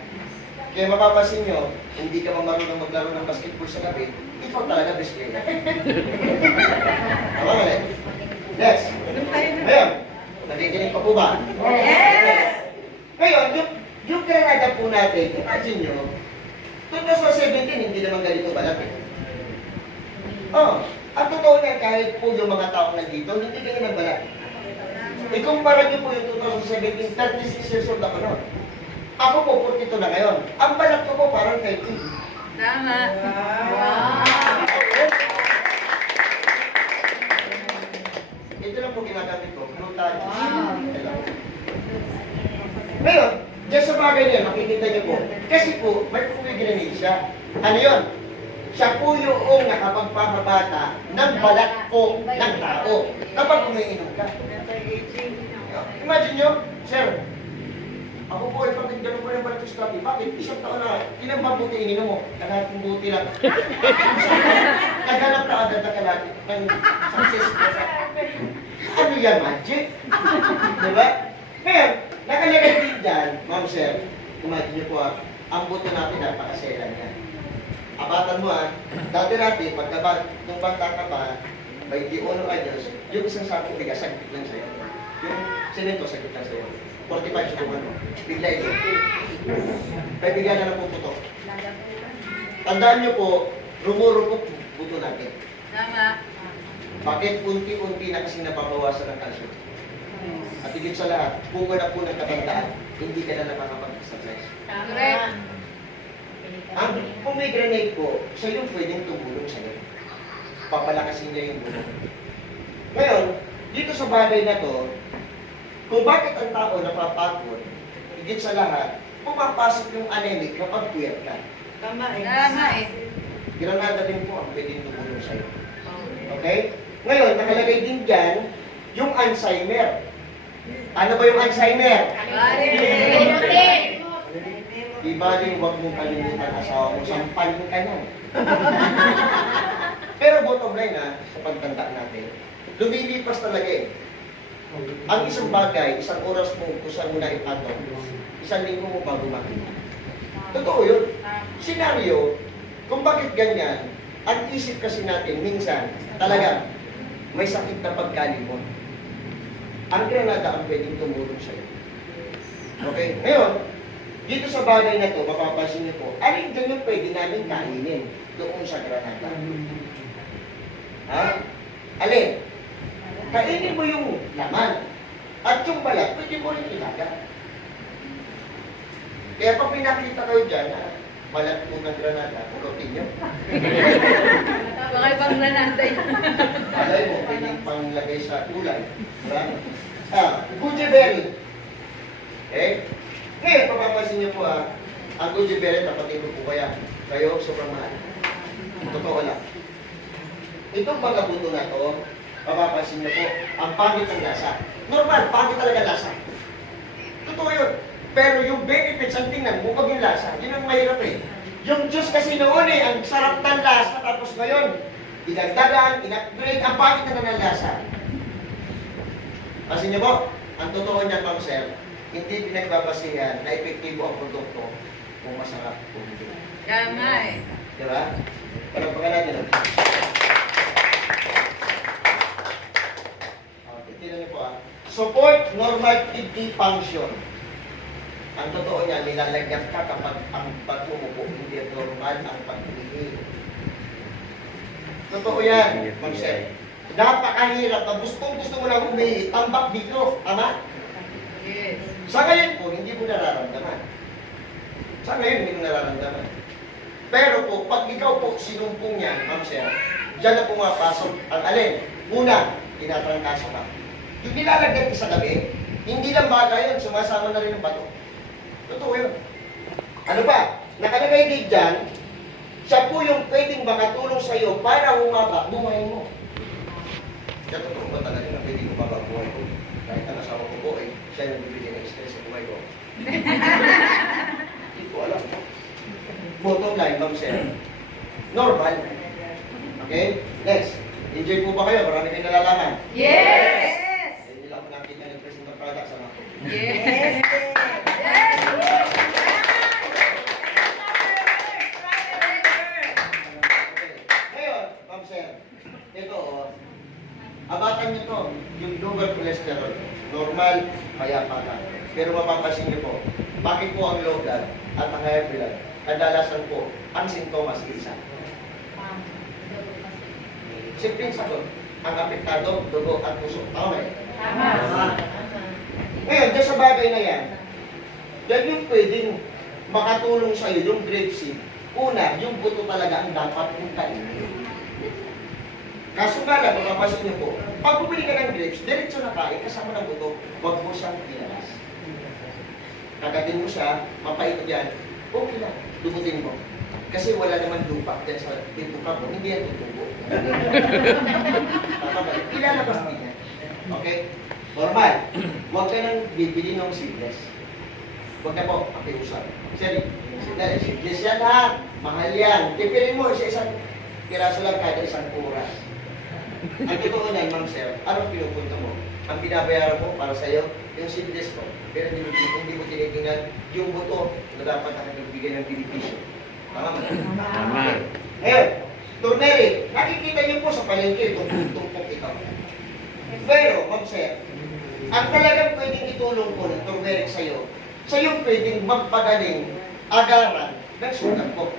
Kaya mapapansin nyo, hindi ka marunong maglaro ng basketball sa gabi, ikaw talaga best player. Tama ba rin? Next. Ngayon, nakikinig pa po ba? Yes! Ngayon, yung Granada po natin, imagine nyo, 2017, hindi naman ganito balat eh. Oh, ang totoo niya, kahit po yung mga taong nandito, hindi ganyan ang balat. Ikumpara niyo po yung 2017, 36 years old ako noon. Ako po, 42 na ngayon. Ang balat ko po parang 30. Tama. Ito lang po ginagamit ko, glutathione. Ngayon, dyan sa bagay niya, makikita niyo po, kasi po, may pomegranate siya. Ano yun? Siya po yung nakapagpapabata ng balat po ng tao kapag umiinom ka. Imagine nyo, sir, ako po ay pag nagdano ko ng balat sa study, bakit? 1 taon na, ilang mabuti ininom mo? Kalahating buti lang. Naghanap na agad na kalahati ng success. Ano yan, magic? Diba? Ngayon, nakalagay din dyan, ma'am sir, imagine niyo po ang buto natin napakasela niya. Abatan mo dati-dati, nung bata ka pa, may di ono anyos, yung isang sakong bigas, saglit lang sa'yo. Yung semento, saglit lang sa'yo. 45 sa mo, bigla ito. May bigla na ng puto. Tandaan niyo po, rumurupok buto natin. Tama. Bakit unti-unti na kasi nababawasan ng calcium? At higit sa lahat, bunga na po ng katandaan, hindi ka na nakakapag-exercise. Correct. Ang pomegranate po, siya yung pwedeng tumulong sa'yo. Papalakasin niya yung bulong. Ngayon, dito sa bagay na to, kung bakit ang tao napapagod, higit sa lahat, pumapasok yung anemic kapag puyat ka. Tama eh. Granada din po ang pwedeng tumulong sa'yo. Okay? Ngayon, nakalagay din dyan, yung Alzheimer. Ano ba yung Alzheimer? Di ba rin huwag mong kalimutan asawa mo, sampalin ka na. Pero bottom line sa pagtanda natin, lumilipas talaga eh. Ang isang bagay, isang oras mo kung saan mo na ipatong, isang linggo mo bago makita. Totoo yun. Senaryo, kung bakit ganyan, ang isip kasi natin, minsan, talaga, may sakit na pagkalimot. Ang Granada ang pwedeng tumulong sa'yo. Okay? Ngayon, dito sa bagay na to, mapapansin niyo po, alin ganyan pwede namin kainin doon sa Granada? Ha? Alin? Kainin mo yung laman. At yung balat, pwede mo rin ilaga. Kaya pag pinakita kayo dyan, balat mo ng Granada, pulotin nyo. Baka ibang nananday. Alay mo, pwede panglagay sa kulay. Goji berry. Okay? Ngayon, papapansin niyo po ang goji berry, kapatid ko po kaya, kayo, sobrang mahal. Totoo lang. Itong mga buto na to, papapansin niyo po, ang pangit ng lasa. Normal, pangit talaga lasa. Totoo yun. Pero yung benefits ang tingnan mo, pag yung lasa, yun ang mahirap eh. Yung juice kasi noon ang sarap ng lasa, tapos ngayon, idagdagan, in-upgrade, ang pangit na ng lasa. Kasi niyo po, ang totoo niyan, ma'am sir, hindi pinagbabasihan na epektibo ang produkto kung masarap o hindi. Tama eh. Diba? Pagpapakan natin. Okay, tingnan niyo po Support normal kidney function. Ang totoo niya, nilalagyan ka kapag ang pag-umupo hindi normal ang pag-ihi. Totoo yan, ma'am sir. Napakahirap. Pag gusto mo lang umihi, tambak dito. Tama? Yes. Sa ngayon po, hindi mo nararamdaman. Sa ngayon, hindi mo nararamdaman. Pero po, pag ikaw po sinumpong yan, ma'am sir, dyan na pumapasok ang alin. Una, tinatrangkaso ka. Yung nilalagyan sa gabi, hindi lang bagay yun, sumasama na rin ang bato. Totoo yun. Ano ba? Nakalagay din dyan, siya po yung pwedeng makatulong sa iyo para humaba buhay mo. Kaya totoo ba talaga na pwedeng humaba buhay ko? Kahit ang asawa ko po, siya yung bibigyan ng stress sa buhay ko. Hindi ko alam. Bottom line, ma'am sir. Normal. Okay? Next. Enjoy po ba kayo? Marami kayong nalalaman. Yes! Hindi lang ako nakita ng present ng products. Yes! Ngayon, ma'am sir, ito abatan niyo to, yung lower cholesterol, normal, payapa ka. Pero mapapansin niyo po, bakit po ang low blood at ang high blood, kadalasan po, ang sintomas isa. Simpleng sagot, ang apektado, dugo at puso. Tama eh? Tama. Ngayon, dyan sa bagay na yan, dyan yung pwedeng makatulong sa'yo, yung grapeseed. Una, yung buto talaga ang dapat mong kainin. Kaso nga lang, mapapansin niyo po, pag bumili ka ng grapes, diretso na kain, kasama ng buto, huwag mo siyang pinalas. Kagatin mo siya, mapait yan, okay lang, dugutin mo. Kasi wala naman lupa dyan sa pintuka mo, hindi yan tutubo. Tama ba? Ilalabas din yan. Okay? Normal. Huwag ka nang bibili ng seedless. Huwag na po, pakiusap. Kasi, seedless yan ha. Mahal yan. Tipirin mo, isa isang piraso lang kada isang oras. Ang totoo niyan, ma'am sir, anong pinupunta mo? Ang binabayaran mo para sa'yo, yung sildes mo. Pero hindi mo tinitingnan yung buto na dapat nakapagbigay ng benepisyo. Tama ba? Tama. Ngayon, turmeric, nakikita niyo po sa palengke, tumpok ito. Pero, ma'am sir, ang talagang pwedeng itulong po ng turmeric sa'yo, sa'yo pwedeng magpagaling agaran ng sugar po.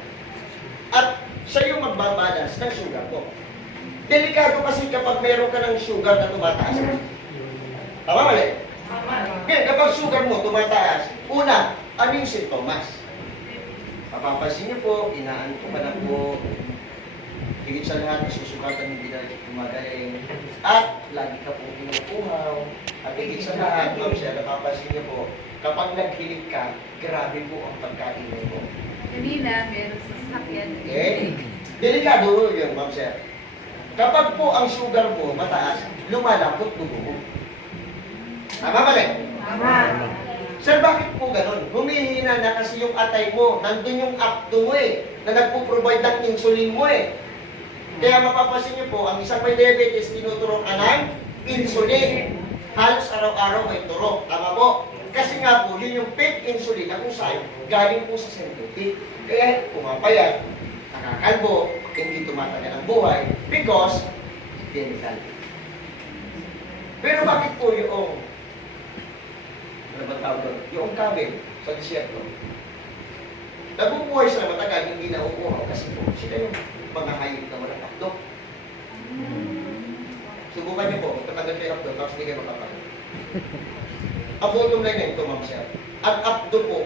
At sa'yo magbabalance ng sugar po. Delikado kasi kapag meron ka ng sugar na tumataas. Tama mali? Ngayon, kapag sugar mo tumataas, una, ano yung sintomas? Mapapansin niyo po, inaanto ka na po, higit sa lahat, isusukatan yung gumagaling, at lagi ka pong inuuhaw, at higit sa lahat, ma'am sir, napapansin niyo po, kapag naghilig ka, grabe po ang pagkain mo. Kanina, meron sa sasakyan. Okay? Delikado yun, ma'am sir. Kapag po ang sugar mo mataas, lumalapot dugo mo. Tama mali? Tama. Sir, bakit po ganun? Humihina na kasi yung atay mo, nandun yung apto mo na nagpo-provide ng insulin mo Kaya mapapansin niyo po, ang isang may diabetes, tinuturo ka ng insulin. Halos araw-araw may turok. Tama po? Kasi nga po, yun yung fake insulin na kung saan galing po sa synthetic. Kaya pumapayat, nakakalbo, hindi tumatagal ang buhay because chemical. Pero bakit po yung ano ba tawag doon? Yung camel sa disyerto. Nabubuhay sila matagal, hindi na uuhaw kasi po sila yung mga hayop na walang akdo. Subukan niyo po, magtatagal kayo akdo, tapos hindi kayo makapagod. Ang bottom line na ito, ma'am sir. Ang akdo po,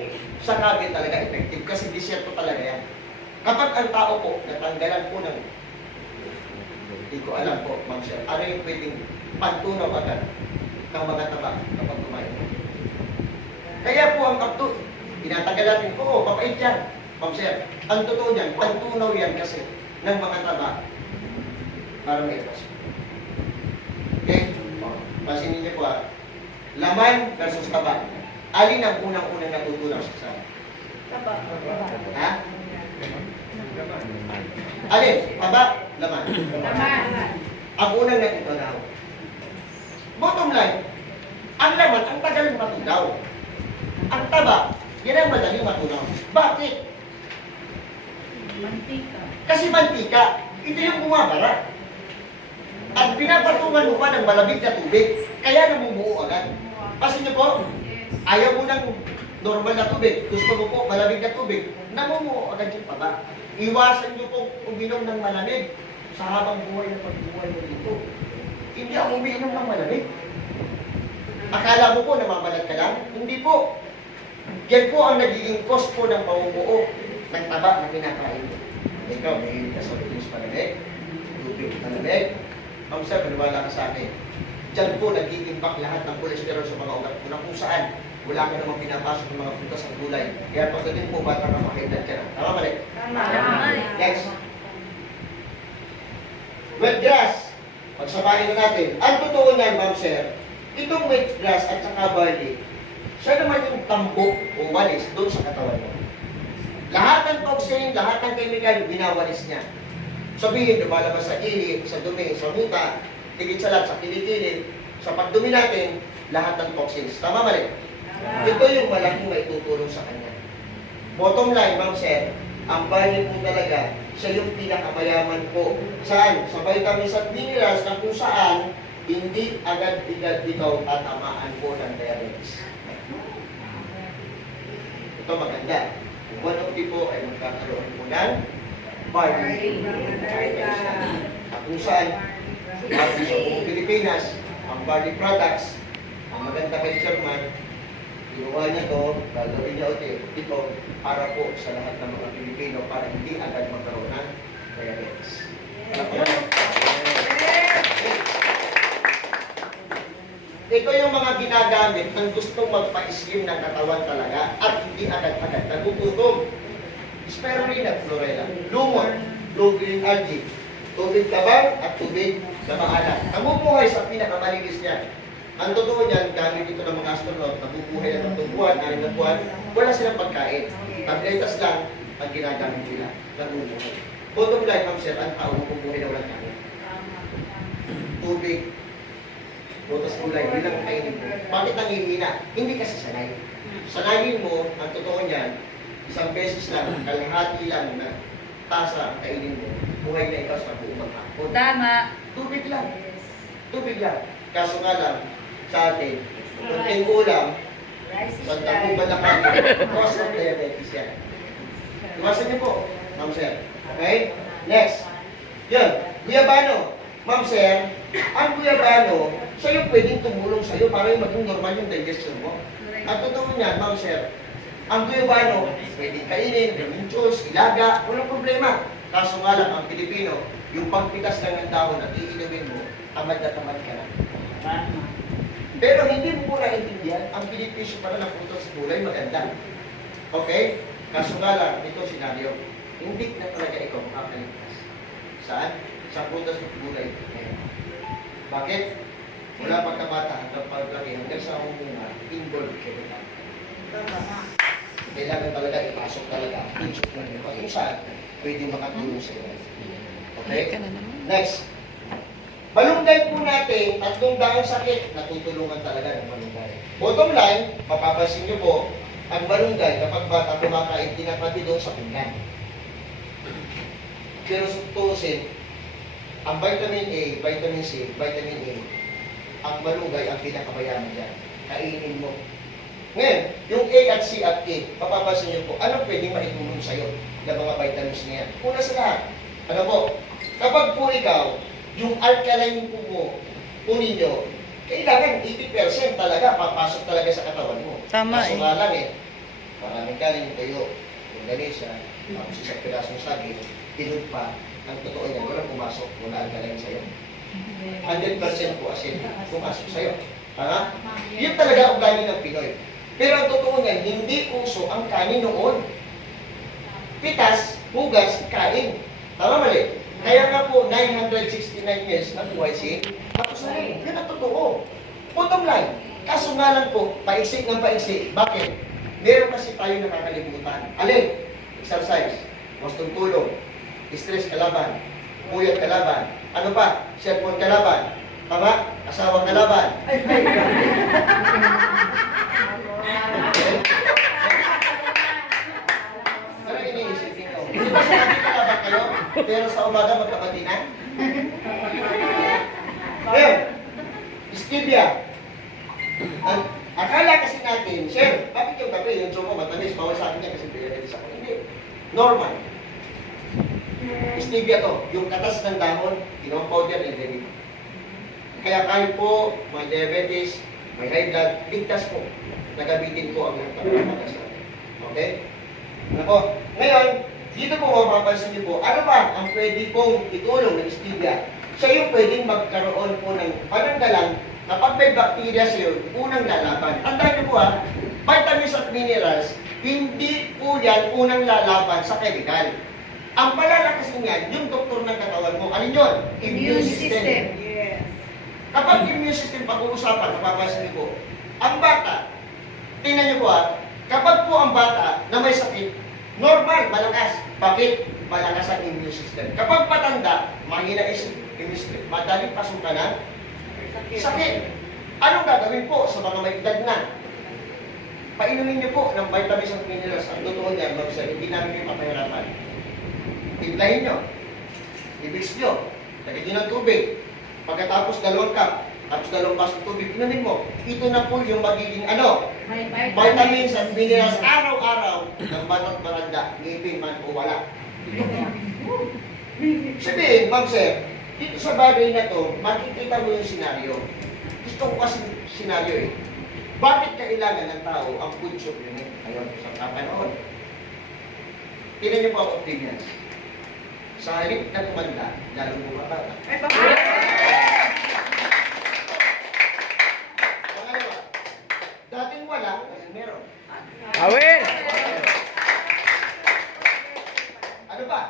sa camel talaga effective kasi disyerto talaga yan. Kapag ang tao po, natanggalan po ng, hindi ko alam po, ma'am sir, ano yung pwedeng pantunaw agad ng mga taba kapag kumain. Kaya po ang abdo, tinatagal natin, oo, mapait yan, ma'am sir. Ang totoo niyan, pantunaw yan kasi ng mga taba para may ipos. Okay? Pasinin niyo po laman versus taba. Alin ang unang-unang natutunaw sa Taba. ha? Alin? Taba? Laman? Tama. Ang unang natutunaw. Bottom line, ang laman, ang tagal matunaw. Ang taba, yan ang madaling matunaw. Bakit? Mantika. Kasi mantika, ito yung bumabara. At pinapatungan mo pa ng malamig na tubig, kaya namumuo agad. Kasi niyo po, Yes. ayaw mo ng normal na tubig, gusto mo po malamig na tubig, namumuo agad yung taba. Iwasan niyo po uminom ng malamig sa habang buhay na pagbuhay mo dito. Hindi ako umiinom ng malamig. Akala mo po namamanat ka lang? Hindi po. Yan po ang nagiging cause po ng pamumuo ng taba na kinakain mo. Ikaw, may ka sa bilis malamig, tubig malamig. Ma'am sir, maniwala ka sa akin. Diyan po nag-iimpact lahat ng cholesterol sa mga ugat mo na kung saan wala ka namang pinapasok ng mga prutas at gulay. Kaya pagdating po, bata ka makaedad ka na. Tama mali? Tama. Next. Wheatgrass. Pagsabahin na natin. Ang totoo niyan, ma'am sir, itong wheatgrass at saka barley, siya naman yung tambok o walis doon sa katawan mo. Lahat ng toxin, lahat ng chemical, binawalis niya. Sabihin, lumalabas sa ilit, sa dumi, sa muta, higit sa lahat, sa kilikili, sa pagdumi natin, lahat ng toxins. Tama mali? Ito yung malaking maitutulong sa kanya. Bottom line, ma'am sir, ang barley po talaga, siya yung pinakamayaman po. Saan? Sa vitamins at minerals na kung saan, hindi agad-agad ikaw tatamaan po ng diabetes. Ito maganda. Kung one of po ay magkakaroon po ng barley. At kung saan, sa buong Pilipinas, ang barley products, ang maganda kay Sherman, ginawa niya to, gagawin niya ito para po sa lahat ng mga Pilipino para hindi agad magkaroon ng diabetes. Ito yung mga ginagamit ng gustong magpa-slim ng katawan talaga at hindi agad-agad nagugutom. Spirulina, chlorella, lumon, low green algae, tubig tabang at tubig na maalat. Namumuhay sa pinakamalinis niya. Ang totoo niyan, gamit ito ng mga astronaut, nabubuhay na ng buwan, 6 na buwan, wala silang pagkain. Tabletas lang ang ginagamit nila. Nabubuhay. Bottom line, ma'am sir, ang tao nabubuhay na walang kain. tubig, butas gulay, yun lang ang kainin mo. Bakit nangihina? Hindi kasi sanay. Sanayin mo, ang totoo niyan, isang beses lang, kalahati lang na tasa ang kainin mo, buhay na ikaw sa buong maghapon. Tama. Tubig lang. Tubig lang. Kaso nga lang, sa atin, kunting ulam, pagtapong balakang, cause of diabetes yan. Iwasan niyo po, ma'am sir. Okay? Next. Yun, guyabano. Ma'am sir, ang guyabano, siya yung pwedeng tumulong sa'yo para yung maging normal yung digestion mo. At totoo niyan, ma'am sir, ang guyabano, pwedeng kainin, gawin juice, ilaga, walang problema. Kaso nga lang, ang Pilipino, yung pagpitas lang ng dahon at iinumin mo, tamad na tamad ka na. Pero hindi mo naintindihan, ang benepisyo pala ng prutas sa gulay maganda. Okay? Kaso nga lang, ito senaryo, hindi na talaga ikaw makakaligtas. Saan? Sa prutas at gulay. Bakit? Wala pagkabata hanggang paglaki, hanggang sa humunga, involved kayo na. Kailangan talaga ipasok talaga. Ipasok lang yun. Kung saan, pwede makatulong sa iyo. Okay? Next. Malunggay po natin, 300 sakit, natutulungan talaga ng malunggay. Bottom line, mapapansin niyo po, ang malunggay, kapag bata kumakain, tinapati doon sa pinggan. Pero tutusin, ang vitamin A, vitamin C, vitamin A, ang malunggay ang pinakabayaman dyan. Kainin mo. Ngayon, yung A at C at E, mapapansin niyo po, ano pwedeng maitulong sa'yo ng mga vitamins na yan? Una sa lahat, ano po, kapag po ikaw, yung alkaline po ninyo, kailangan 80% talaga papasok talaga sa katawan mo. Tama Kaso eh. nga lang maraming kanin kayo, Indonesia, tapos isang pirasong saging, tinod pa, ang totoo yan, walang pumasok, wala alkaline sa'yo. 100% po asin, pumasok sa'yo. Ha? Yun talaga ang ugali ng Pinoy. Pero ang totoo niyan, hindi uso ang kanin noon. Pitas, hugas, kain. Tama mali? Kaya nga po, 969 years na buhay si Matusalem. Yan ang totoo. Bottom line. Kaso nga lang po, paiksik ng paiksik. Bakit? Meron kasi tayo nakakalimutan. Alin? Exercise. Gustong tulong. Stress kalaban. Puyat kalaban. Ano pa? Cellphone kalaban. Tama? Asawang kalaban. Ano iniisip niyo? Hindi ba sinabi kalaban kayo? Pero sa umaga magkabatinan? Ngayon, stevia. Akala kasi natin, sir, bakit yung kape, yung choco, matamis, bawal sa akin niya kasi diabetes ako. Hindi. Normal. Stevia to, yung katas ng dahon, ginawang powder and derivative. Kaya kahit po, may diabetes, may high blood, ligtas po. Nagabitin po ang mga sa atin. Okay? Ano po? Ngayon, dito po mapapansin niyo po, ano ba ang pwede pong itulong ng stevia? Siya yung pwedeng magkaroon po ng pananggalang na pag may bacteria sa iyo, unang lalaban. Tandaan niyo po vitamins at minerals, hindi po yan unang lalaban sa chemical. Ang palalakas niyan, yung doktor ng katawan mo, alin yun? Immune system. Yes. Kapag immune system pag-uusapan, napapansin niyo po, ang bata, tingnan niyo po kapag po ang bata na may sakit, normal, malakas. Bakit? Malakas ang immune system. Kapag patanda, mahina immune system, madaling pasukan ng sakit. Anong gagawin po sa mga may edad na? Painumin niyo po ng vitamins at minerals. Ang totoo niyan, hindi namin kayo mapahirapan. Timplahin nyo. I-mix nyo. Lagyan nyo ng tubig. Pagkatapos 2 cup, tapos 2 baso tubig, inumin mo. Ito na po yung magiging vitamins at minerals araw-araw ng bata't baranda, ngipin man o wala. Sabihin, ma'am sir, dito sa bagay na to, makikita mo yung senaryo. Gusto ko kasi senaryo Bakit kailangan ng tao ang food supplement ngayon sa kapanahon? Tingnan niyo po ang opinions. Sa halip na tumanda, lalong bumabata. Pangalawa, dating wala, ngayon meron. Power! Ano ba?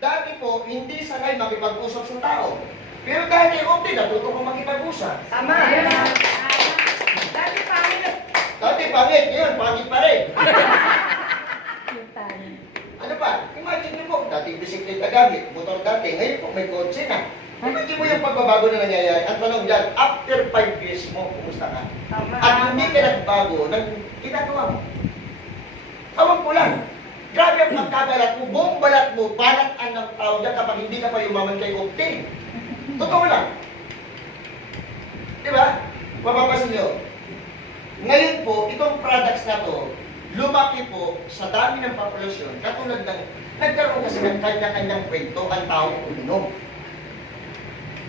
Dati po, hindi sanay makipag-usap sa tao. Pero dahil kay Opti, natuto ko makipag-usap. Tama. Dati pangit. Dati pangit, ngayon pangit pa rin. Ano pa? Imagine niyo po, dati bisikleta gamit, motor dati, ngayon po may kotse na. Hindi mo yung pagbabago na nangyayari. Ang tanong dyan, after 5 years mo, kumusta ka? Tama. At hindi ka nagbago ng ginagawa mo. Awang ko lang. Grabe ang pagkabalat mo, buong balat mo, balatan ng tao dyan kapag hindi ka pa yumaman kay Octane. Totoo lang. Di ba? Mapapasin nyo. Ngayon po, itong products na to, lumaki po sa dami ng populasyon, katulad ng, nagkaroon kasi ng kanya-kanyang kwento ang taong uminom.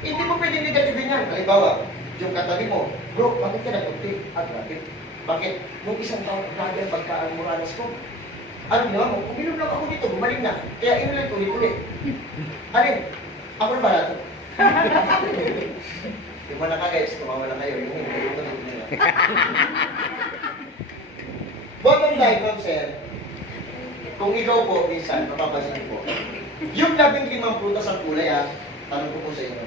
Hindi mo pwedeng negativin yan. Halimbawa, yung katabi mo, bro, bakit ka nag-update? Grabe. Bakit? Nung isang taon, grabe ang pagka-almoranas ko. Ano ginawa mo? Uminom lang ako dito, gumaling na. Kaya inulit ulit-ulit. Alin? Ako na ba ito? Yung mga ka guys, kumawa na kayo. Yung tunog nila. Bottom line, Ma'am Sir, kung ikaw po, minsan, mapapasin po, yung 15 prutas ang kulay, tanong ko po sa inyo.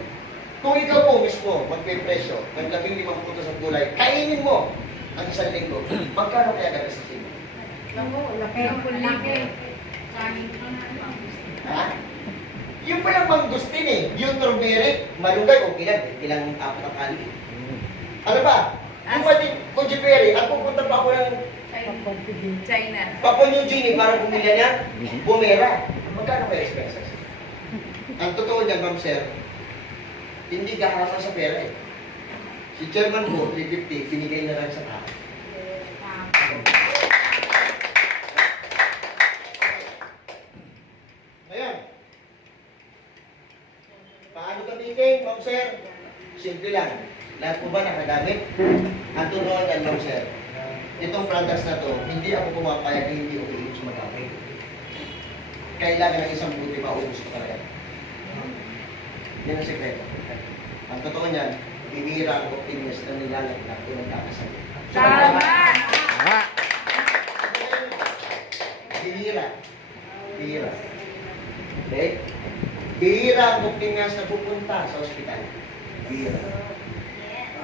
Kung ikaw po mismo, magpipresyo, ng 15 prutas ang kulay, kainin mo ang isang linggo, magkano kaya gagastusin mo? Laki. Ha? Yung palang mangustin yung turmeric, malugay, o ilang apat ang kali. Ano ba? Yung pati kujiperi, at pupunta pa ako ng China. Papua New Guinea para bumili niya, bumera. Magkano kaya expenses? Ang totoo niyan, Ma'am Sir, hindi gahasa sa pera eh. Si Chairman ko, 350, binigay na lang sa tao. Ngayon, paano gamitin, Ma'am Sir? Simple lang. Lahat po ba nakagamit? Ang turuan yan, Ma'am Sir. Itong products na to, hindi ako pumapayag na hindi umiinom sa magamit. Kailangan ng isang buti maubos ko talaga. Yan ang sekreto. Ang totoo niyan, bibira ang optimist na nilalaglag kung nagkakasal. Tama. Tama. Bihira. Bihira. Okay? Bihira ang optimist na pupunta sa ospital. Bihira.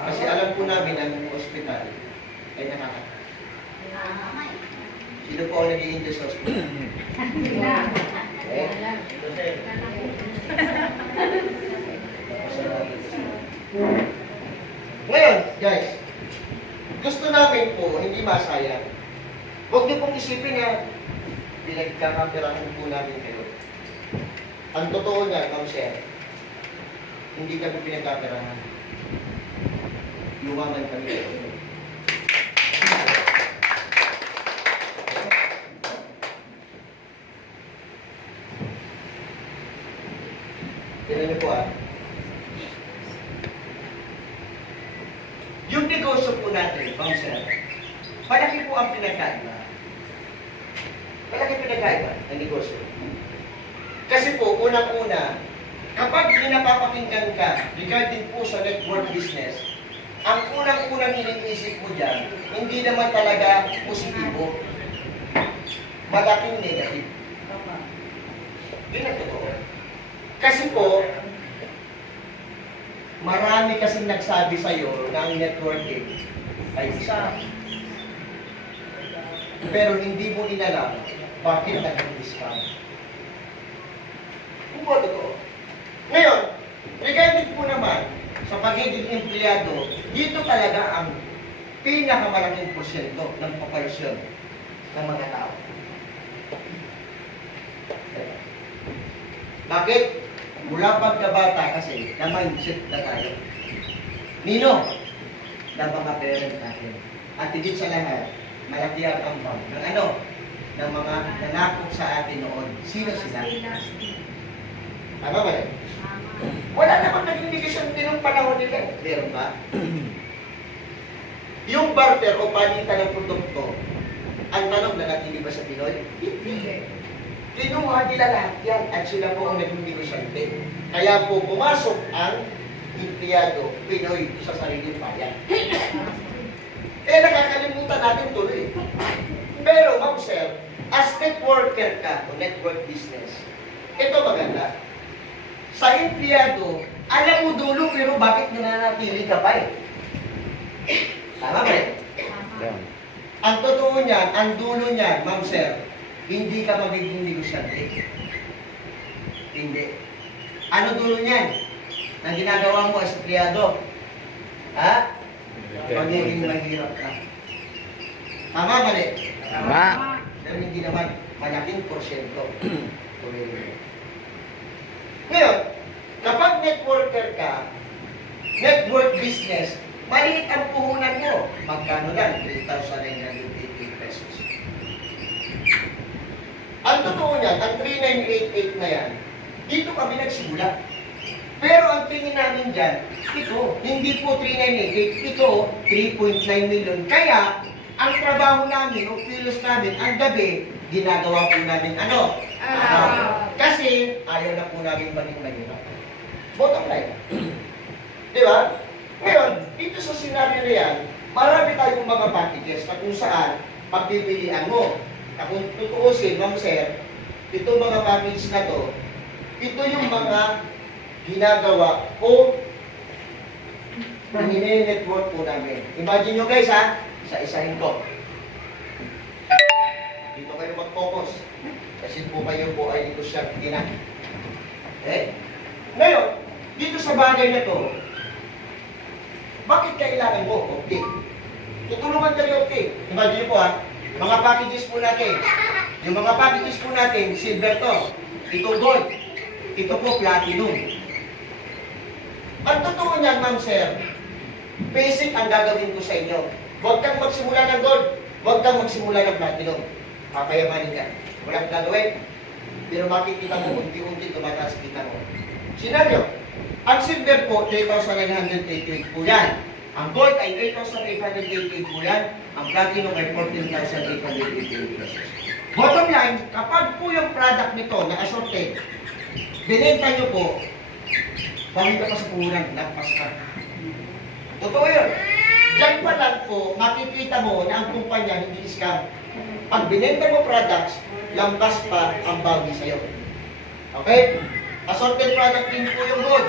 Kasi alam po namin ang ospital ay nakakatawa. Sino po ang nag-i-invest sa ospital? Ngayon, guys, gusto namin po, hindi masayang. Huwag niyo pong isipin na pinagkakapirahan po namin kayo. Ang totoo niya, Ma'am Sir, hindi kami pinagkakapirahan. Yumaman kami kayo. Tignan niyo po Yung negosyo po natin, Ma'am Sir, malaki po ang pinagkaiba. Malaki pinagkaiba ang negosyo. Kasi po, unang-una, kapag pinapapakinggan ka regarding po sa network business, ang unang-unang iniisip mo dyan, hindi naman talaga positibo. Malaking negative. Yun ang totoo. Kasi po, marami kasing nagsabi sa'yo na ang networking ay isa. Pero hindi mo inalam bakit nag-discount. Kung ba totoo? Ngayon, regarding po naman sa pagiging empleyado, dito talaga ang pinakamalaking porsyento ng populasyon ng mga tao. Bakit? Mula pagkabata kasi, na-mindset na tayo. Nino? Na mga parent natin. At higit sa lahat, malaki ang ambag ng ano? Ng mga nanakot sa atin noon. Sino sila? Tama ba rin? Wala namang naging negosyante nung panahon nila. Meron ba? Yung barter o palitan ng produkto, ang tanong na natin ba sa Pinoy? Hindi. Kinuha nila lahat yan at sila po ang naging negosyante. Kaya po pumasok ang empleyado Pinoy sa sariling bayan. Nakakalimutan natin tuloy. Pero, Ma'am Sir, as networker ka o network business, ito maganda. Sa empleyado, alam mo dulo pero bakit nananatili ka pa eh? Tama ba eh? Ang totoo niyan, ang dulo niyan, Ma'am Sir, hindi ka magiging negosyante. Hindi. Ano dulo niyan? na ginagawa mo as empleyado? Ha? Magiging mahirap ka. Tama, mali? Tama. Pero hindi naman malaking porsyento. Ngayon, kapag networker ka, network business, maliit ang puhunan mo. Magkano lang? 3,988 pesos. Ang totoo niyan, ang 3,988 na yan, dito kami nagsimula. Pero ang tingin namin dyan, ito, hindi po 3,988, ito, 3.9 million. Kaya, ang trabaho namin, o kilos namin, ang gabi, ginagawa po namin ano? Araw. Kasi, ayaw na po namin maging mahirap. Bottom line. Di ba? Ngayon, dito sa scenario na yan, marami tayong mga packages na kung saan pagpipilian mo. Na kung tutuusin, ma'am sir, ito mga package na to, ito yung mga ginagawa o network po namin. Imagine nyo guys ha, isa-isahin ko. Dito kayo mag-focus. Kasi po kayo po ay negosyante na. Okay? Ngayon, dito sa bagay na to, bakit kailangan mo? Okay. Tutulungan kayo, okay. Imagine nyo po ha, mga packages po natin. Yung mga packages po natin, silver to. Ito gold. Ito po platinum. Ang totoo niyan, ma'am sir, basic ang gagawin ko sa inyo. Huwag kang magsimula ng gold. Huwag kang magsimula ng platinum. Papayamanin ka. Walang gagawin. Pero makikita mo, unti-unti tumataas kita mo. Senaryo, ang silver po, 3,988 po yan. Ang gold ay 8,888 po yan. Ang platinum ay 14,888 pesos. Bottom line, kapag po yung product nito na assorted, binenta nyo po, bawin ka pa sa puhunan, nagpas ka. Totoo yun. Diyan pa lang po, makikita mo na ang kumpanya hindi scam. Pag binenta mo products, lampas pa ang bawi sa'yo. Okay? Assorted product din po yung gold.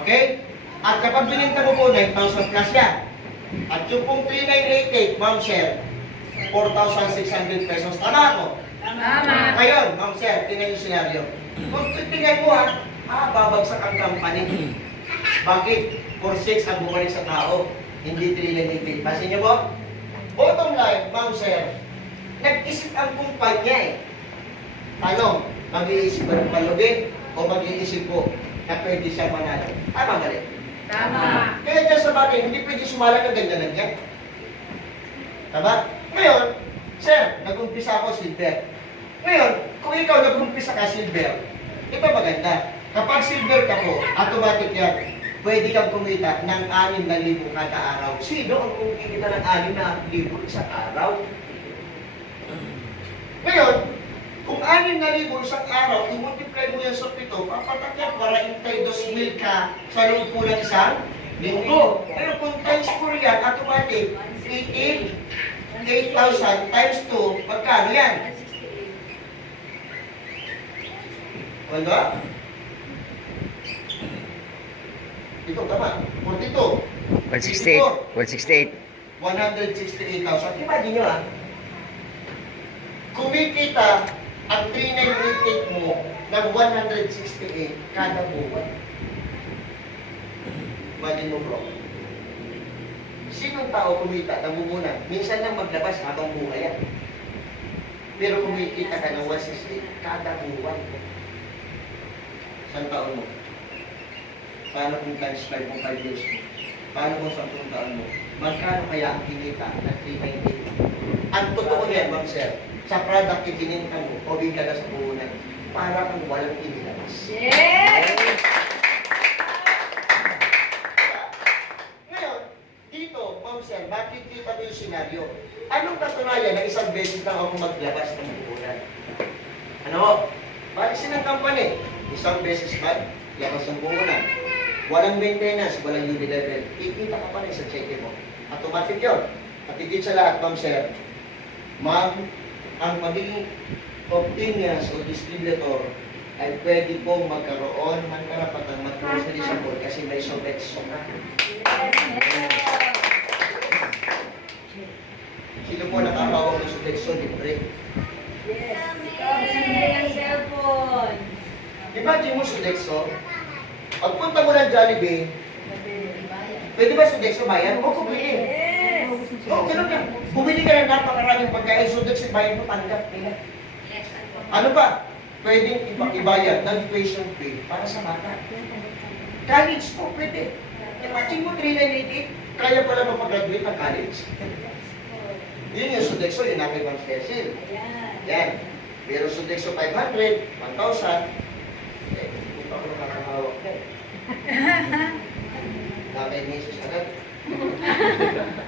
Okay? At kapag binenta mo po, 9,000 plus yan. At yung pong 3,988, ma'am sir, 4,600 pesos. Tama ako? Tama. Ngayon, ma'am sir, tingnan yung senaryo. Kung tingnan mo babagsak ang company. Bakit? 4,600 ang bumalik sa tao, hindi 3,988. Pasin niyo po? Bottom line, ma'am sir, nag-isip ang kumpanya Ano? Mag-iisip ba ng palugin? O mag-iisip po na pwede siya manalo? Tama mali? Tama. Kaya dyan sa bagay, hindi pwede sumala ng ganyan lang yan. Tama? Ngayon, sir, nag-umpisa ako silver. Ngayon, kung ikaw nag-umpisa ka silver, ito maganda. Kapag silver ka po, automatic yan. Pwede kang kumita ng 6,000 kada araw. Sino ang kumikita ng 6,000 isang araw? Ngayon, kung 6,000 isang araw, i-multiply mo yan sa 7, papatakyan para intay 2,000 ka sa loob po ng isang linggo. Pero kung times 4 yan, automatic, 8,000 times 2, magkano yan? Wala? Ito, tama. 42. 168. 168. 168,000. Imagine nyo kumikita ang 3,988 mo ng 168 kada buwan. Imagine mo bro. Sinong tao kumita, nabubunan? Minsan lang maglabas habang buhay yan. Pero kumikita ka ng 168 kada buwan. Saan taon mo? Paano kung times 5 mo 5 years mo? Paano kung 10 taon mo? Magkano kaya ang kinita ng 3,988? Ang totoo niyan, ma'am sir, sa product ibininta mo, o ka na sa puhunan, para kang walang inilabas. Yes! Ngayon, dito, ma'am sir, makikita mo yung senaryo. Anong katunayan na isang beses lang ako maglabas ng puhunan? Ano? Balisin ang company. Isang beses ba? Labas ng puhunan. Walang maintenance, walang unit level. Kikita ka pa rin sa check mo. Automatic yun. At higit sa lahat, ma'am sir, ang magiging optimians o distributor ay pwede pong magkaroon ng karapatang mag-grocery sa board kasi may Sodexo na. Sino po nakakawag ng Sodexo? Libre. Yes. Ang cellphone. Imagine mo Sodexo, Pagpunta mo ng Jollibee, pwede ba Sodexo bayan? Oo, pwede. Yes. Oo, ganun yan. Bumili ka ng napakaraming pagkain, Sodexo bayan mo, tanggap nila. Ano ba? Pwedeng ibayad ng tuition fee para sa bata. College po, pwede. Imagine mo, 3,988, kaya pala mapag-graduate ng college. Yun yung Sodexo, yung nakibang Cecil. Yan. Pero Sodexo 500, 1,000, hindi pa ako nakakahawak na eh. Nakay-misis agad.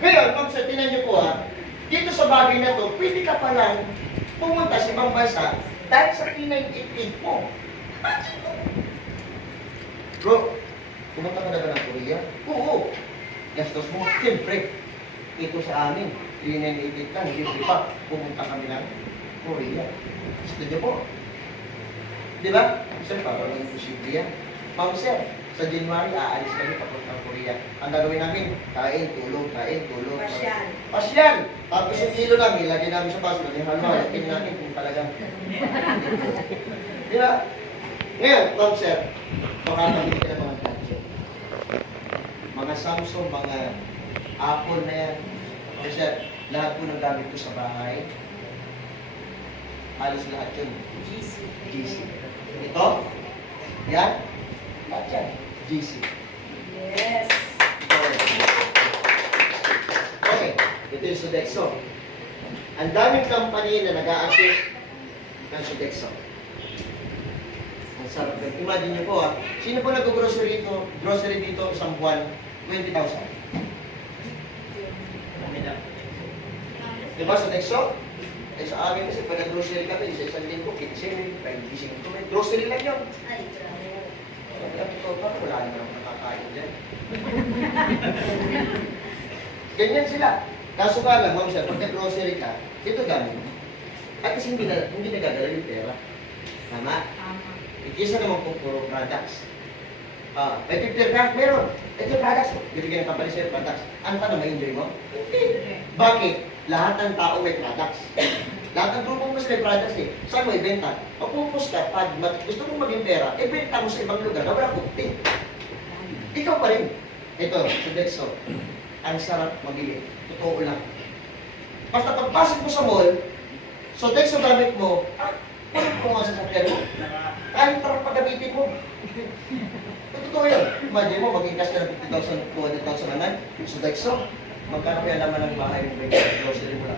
Ngayon, ma'am, sir, tinan niyo po ha, dito sa bagay na to, pwede ka palang pumunta sa ibang bansa dahil sa 3,988 mo. Imagine mo. Bro, pumunta ka na ba ng Korea? Oo. Gastos mo, siyempre. Ito sa amin, 3,988 lang, hindi pa. Pumunta kami ng Korea. Gusto niyo po. Di ba? Sir, parang imposible yan. Ma'am, sir, sa January, aalis kami papuntang Korea. Ang gagawin namin, kain, tulog, kain, tulog. Pasyal. Pasyal! Tapos yung kilo namin, lagyan namin sa baso, lagyan halo-halo, tingnan natin kung talagang. Di ba? Ngayon, ma'am, sir, makakabili ka ng mga gadget. Mga Samsung, mga Apple na yan. Okay, sir, lahat po ng gamit ko sa bahay, halos lahat yun. GC. Ito? Yan? Lahat yan. GC. Yes. Okay, ito yung Sodexo. Ang daming company na nag-a-assist ng Sodexo. Ang sarap yun. Imagine nyo po sino po grocery dito isang buwan? 20,000. Diba Sodexo? Eh sa amin kasi pag grocery kami, sa isang linggo, 15, 25, grocery lang yun. Kaya ito pa, wala naman ang nakakain dyan. Ganyan sila. Kaso ka lang, ma'am sir, pagka grocery ka, ito gamit. At kasi hindi nagagala yung pera. Tama? Ikisa naman kung puro products. May 50 ka? Meron. Ito products. Bibigyan ng company sa'yo products. Ang tanong, ma-enjoy mo? Hindi. Bakit? Lahat ng tao may products. Lahat ng grupo mo may products eh. Saan mo ibenta? Pagpupus ka, pag gusto mong maging pera, ibenta mo sa ibang lugar na wala kunti. Ikaw pa rin. Ito, Sodexo. Ang sarap magili. Totoo lang. Basta pagpasok mo sa mall, Sodexo gamit mo, pulit mo nga sa sakyan mo. Kahit tarap pagamitin mo. Totoo yun. Imagine mo, maging cash ka ng 50,000, 200,000 naman. Sodexo. Magkano kaya naman ang bahay mo grocery mo lang.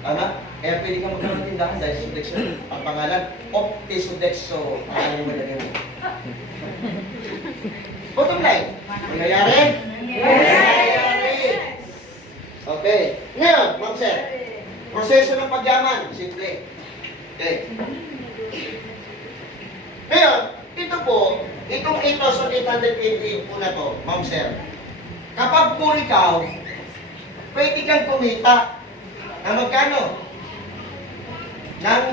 Tama? Kaya pwede ka magkaroon ng tindahan dahil Sodexo. Ang pangalan, Opti Sodexo. Pangalan mo lang yun. Bottom line. Nangyayari? Yes. Okay. Ngayon, ma'am sir, proseso ng pagyaman. Simple. Okay. Ngayon, ito po, itong 8,888 po na to, ma'am sir, kapag po ikaw, pwede kang kumita na magkano? Ng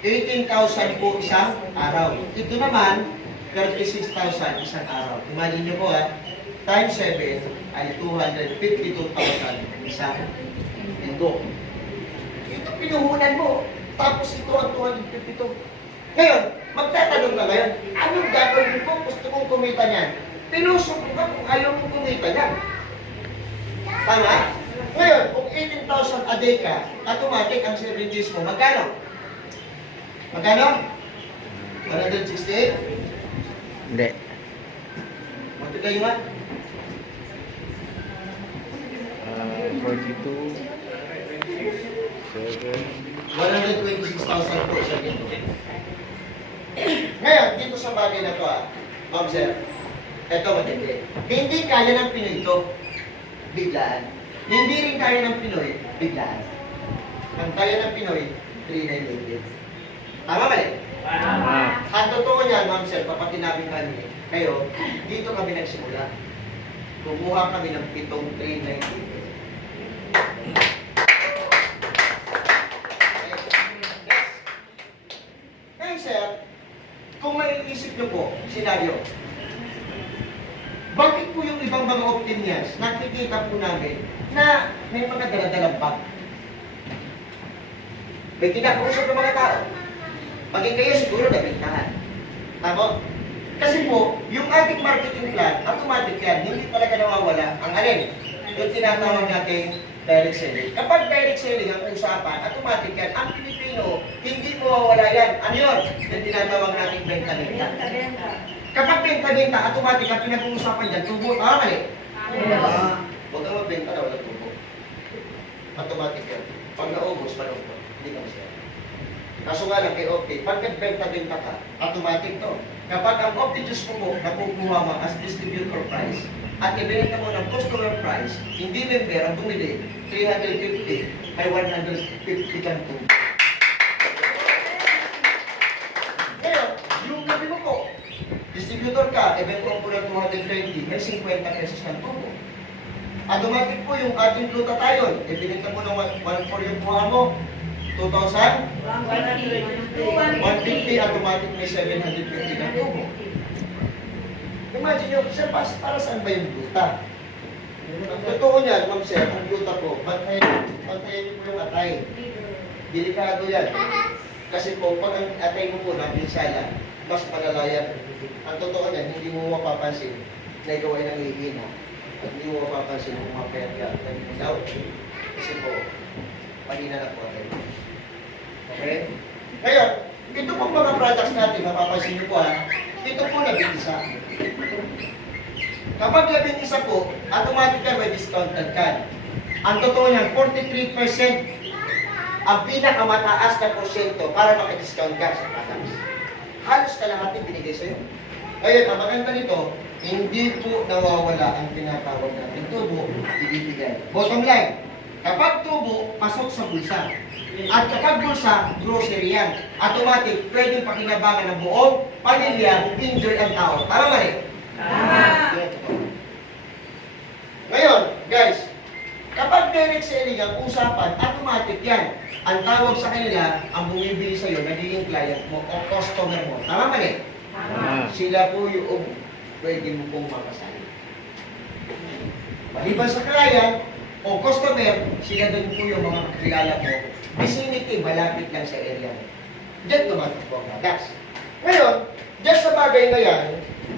18,000 po isang araw. Ito naman, 36,000 isang araw. Imagine nyo po times 7 ay 252,000 isang linggo. Ito pinuhunan mo. Tapos ito ang 252. Ngayon, magtatanong ka ngayon, anong gagawin ko? Gusto kong kumita niyan. Pinusok ko ka kung ayaw mong kumita niyan. Tama? Ngayon, kung 18,000 a day ka, automatic ang services mo, magkano? Magkano? 168? Hindi. Magkano nga? 42. 7. 126,000 po sa dito. Ngayon, dito sa bagay na to ma'am sir, eto matindi. Hindi kaya ng Pinoy ito, biglaan. Hindi rin kaya ng Pinoy, biglaan. Ang kaya ng Pinoy, 3,988. Tama mali? Ang totoo niyan, ma'am sir, papatinabi kami, kayo, dito kami nagsimula. Kumuha kami ng 7 3,988. Sir, kung maiisip nyo po, senaryo, bakit po yung ibang mga optimians, nakikita po namin na may mga daladalang bag? May kinakausap ng mga tao. Maging kayo siguro nabintahan. Tama? Kasi po, yung ating marketing plan, automatic yan, hindi talaga nawawala ang alin. Yung tinatawag natin direct selling. Kapag direct selling ang usapan, automatic yan. Ang Pilipino, hindi mawawala yan. Ano yun? Yung tinatawag natin benta-benta. Kapag benta-benta, automatic ang pinag-uusapan dyan, tubo, mali. Huwag kang magbenta na walang tubo. Automatic yan. Pag naubos, malungkot. Hindi ka masaya. Kaso nga lang kay Opti, pag nagbenta-benta ka, automatic to. Kapag ang Opti Juice mo po, nakukuha mo as distributor price, at ibinenta mo ng customer price, hindi member ang bumili, 350, may 150 kang tubo. Ngayon, yung gabi mo po, distributor ka, ibenta mo po ng 220, may 50 pesos ng tubo. Automatic po yung ating glutathione, ibinenta mo ng 1 for yung buha mo, 2,000, 150, automatic may 750 na tubo. Imagine nyo, sir, para saan ba yung gluta? Ang totoo niyan, ma'am sir, ang gluta po, bantayan niyo po yung atay. Delikado yan. Kasi po, pag ang atay mo po napinsala, mas malala yan. Ang totoo niyan, hindi mo mapapansin na ikaw ay nangihina. At hindi mo mapapansin kung mapayat ka. Daw, kasi po, mahina na po atay. Okay? Ngayon, ito pong mga products natin, mapapansin niyo po ha, ito po labing-isa. Kapag labing-isa po, automatic may discounted ka. Ang totoo niyan, 43% ang pinakamataas na porsyento para maka-discount ka sa products. Halos kalahati binigay sa'yo. Ngayon, ang maganda nito, hindi po nawawala ang tinatawag natin tubo, ibibigay. Bottom line, kapag tubo, pasok sa bulsa. At kapag bulsa, grocery yan. Automatic, pwedeng pakinabangan ng buong pamilya, enjoy ang tao. Tama ba rin? Ngayon, guys, kapag direct selling ang usapan, automatic yan. Ang tawag sa kanila, ang bumibili sa'yo, nagiging client mo o customer mo. Tama ba rin? Sila po yung pwede mo pong makasali. Maliban sa client o customer, sila doon po yung mga kilala mo. Vicinity, malapit lang sa area mo. Diyan tumatakbo ang products. Ngayon, diyan sa bagay na yan,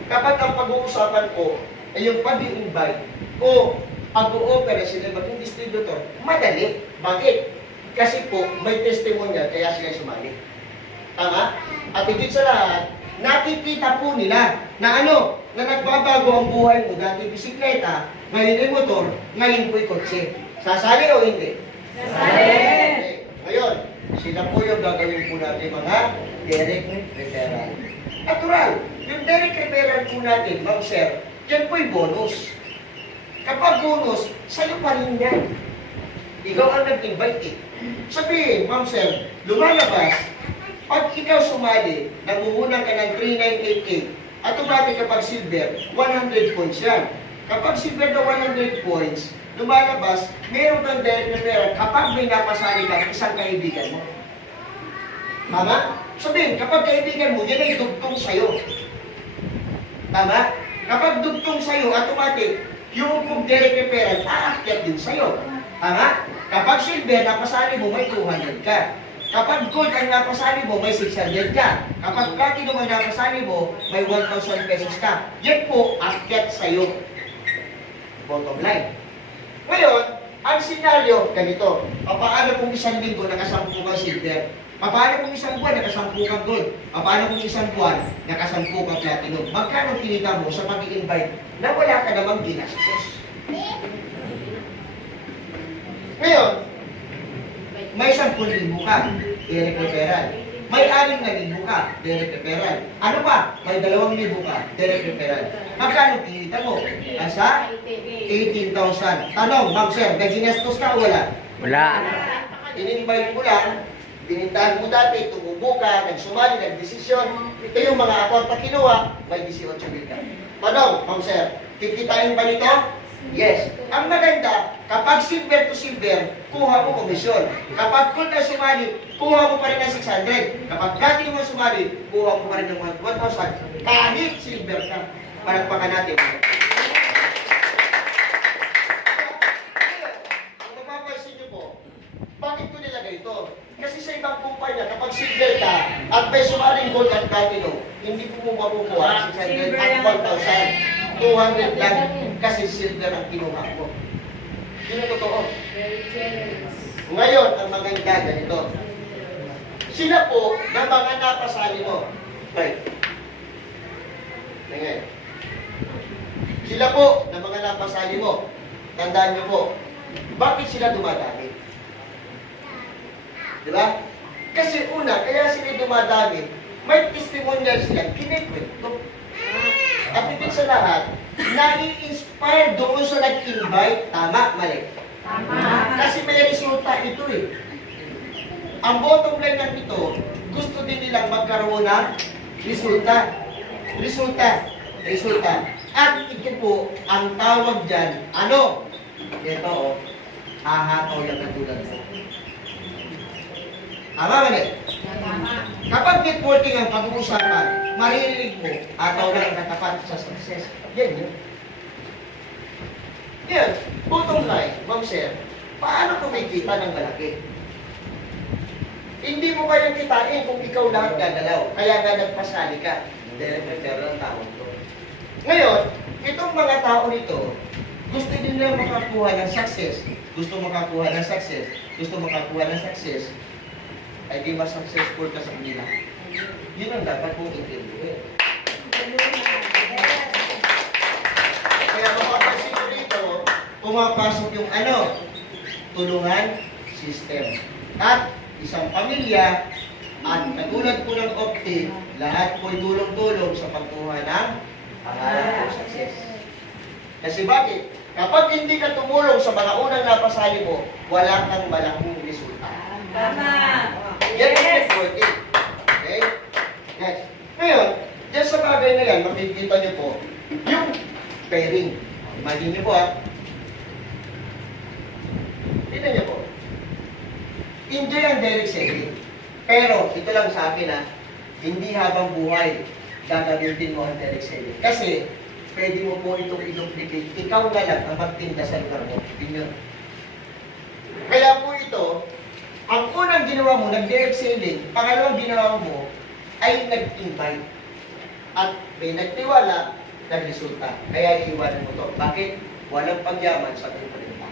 kapag ang pag-uusapan ko ay yung pag-i-invite o pag-o-opera sila maging distributor, madali. Bakit? Kasi po, may testimonya, kaya sila sumali. Tama? At higit sa lahat, nakikita po nila na ano, na nagbabago ang buhay mo. Dati bisikleta, ngayon ay motor, ngayon po'y kotse. Sasali o hindi? Sasali! Ngayon, sila po yung gagawin po natin mga direct referral. Natural, yung direct referral po natin, ma'am sir, yan po'y bonus. Kapag bonus, sa'yo pa rin yan. Ikaw ang nag-invite eh. Sabihin, ma'am sir, lumalabas, pag ikaw sumali, naguhunan ka ng 3988, automatic kapag silver, 100 points yan. Kapag silver na 100 points, lumalabas, meron kang direct referral kapag may napasali ka isang kaibigan mo. Tama? Sabihin, kapag kaibigan mo, yan ay dugtong sa'yo. Tama? Kapag dugtong sa'yo, automatic, yung direct referral, aakyat din sa'yo. Tama? Kapag silver, napasali mo, may 200 ka. Kapag gold ang napasali mo, may 600 ka. Kapag platinum ang napasali mo, may 1,000 pesos ka. Yan po, akyat sa'yo. Bottom line. Ngayon, ang senaryo, ganito. Paano kung isang linggo nakasampu kang silver? Paano kung isang buwan nakasampu kang gold? Paano kung isang buwan nakasampu kang platinum? Magkano kinita mo sa pag-i-invite na wala ka namang ginastos? Ngayon, may 10,000 ka, direct referral. May 6,000 ka, direct referral. Ano pa? May 2,000 ka, direct referral. Magkano kinita mo? Nasa 18,000. Tanong, ma'am sir, may ginastos ka o wala? Wala. In-invite mo lang, binintahan mo dati, tumubo ka, nagsumali, nagdesisyon. Ito yung mga account na kinuha, may 18,000 ka. Tanong, ma'am sir, kikitain ba nito? Yes. Ang maganda, kapag silver to silver, kuha mo komisyon. Kapag gold na sumali, kuha mo pa rin ng 600. Kapag platinum mo sumali, kuha mo pa rin ng 1,000. Kahit silver ka. Palagpakan natin. Kung mapapansin niyo po, bakit ko nilagay ito? Kasi sa ibang kumpanya, kapag silver ka at may sumaling gold at platinum, hindi po mo makukuha, 600 at 1,000. 200 lang kasi silver ang kinuha mo. Yun ang totoo. Ngayon, ang maganda ganito. Sila po na mga napasali mo. Right. Ngayon. Sila po na mga napasali mo. Tandaan niyo po, bakit sila dumadami? Di ba? Kasi una, kaya sila dumadami, may testimonial silang kinikwento. At higit sa lahat, nai-inspire doon sa nag-invite. Tama, mali. Tama. Kasi may resulta ito eh. Ang bottom line ng ito, gusto din nilang magkaroon ng resulta. Resulta. At ito po, ang tawag dyan, ano? Ito o, hahataw lang na tulad mo. Tama, mali? Kapag networking ang pag-uusapan, maririnig mo, ataw lang ang katapat sa success. Yan yun. Yan, bottom line, Ma'am Sir, paano kumikita ng malaki? Hindi mo kayang kitain kung ikaw lahat gagalaw. Kaya nga nagpasali ka. Direct referral ang tawag ko. Ngayon, itong mga tao nito, gusto din nila makakuha ng success. Gusto makakuha ng success. Ay di mas successful ka sa kanila. Yun ang dapat mong intindihin. Kaya mapapansin ko dito, pumapasok yung tulungan system. At isang pamilya, at katulad po ng Opti, lahat po'y tulong-tulong sa pagkuha ng pangarap o success. Kasi bakit? Kapag hindi ka tumulong sa mga unang napasali mo, wala kang malaking resulta. Tama. Yan ang networking. Okay? Next. Ngayon, dyan sa bagay na yan, makikita niyo po, yung pairing. Imagine niyo po tignan niyo po. Enjoy ang direct selling. Pero, ito lang sa akin hindi habang buhay gagamitin mo ang direct selling. Kasi, pwede mo po itong i-duplicate. Ikaw na lang ang magtinda sa lugar mo. Yun. Kaya po ito, ang unang ginawa mo, nag-direct selling, pangalawang ginawa mo, ay nag-invite. At may nagtiwala, nagresulta. Kaya iiwanan mo to. Bakit? Walang pagyaman sa pinagpalita.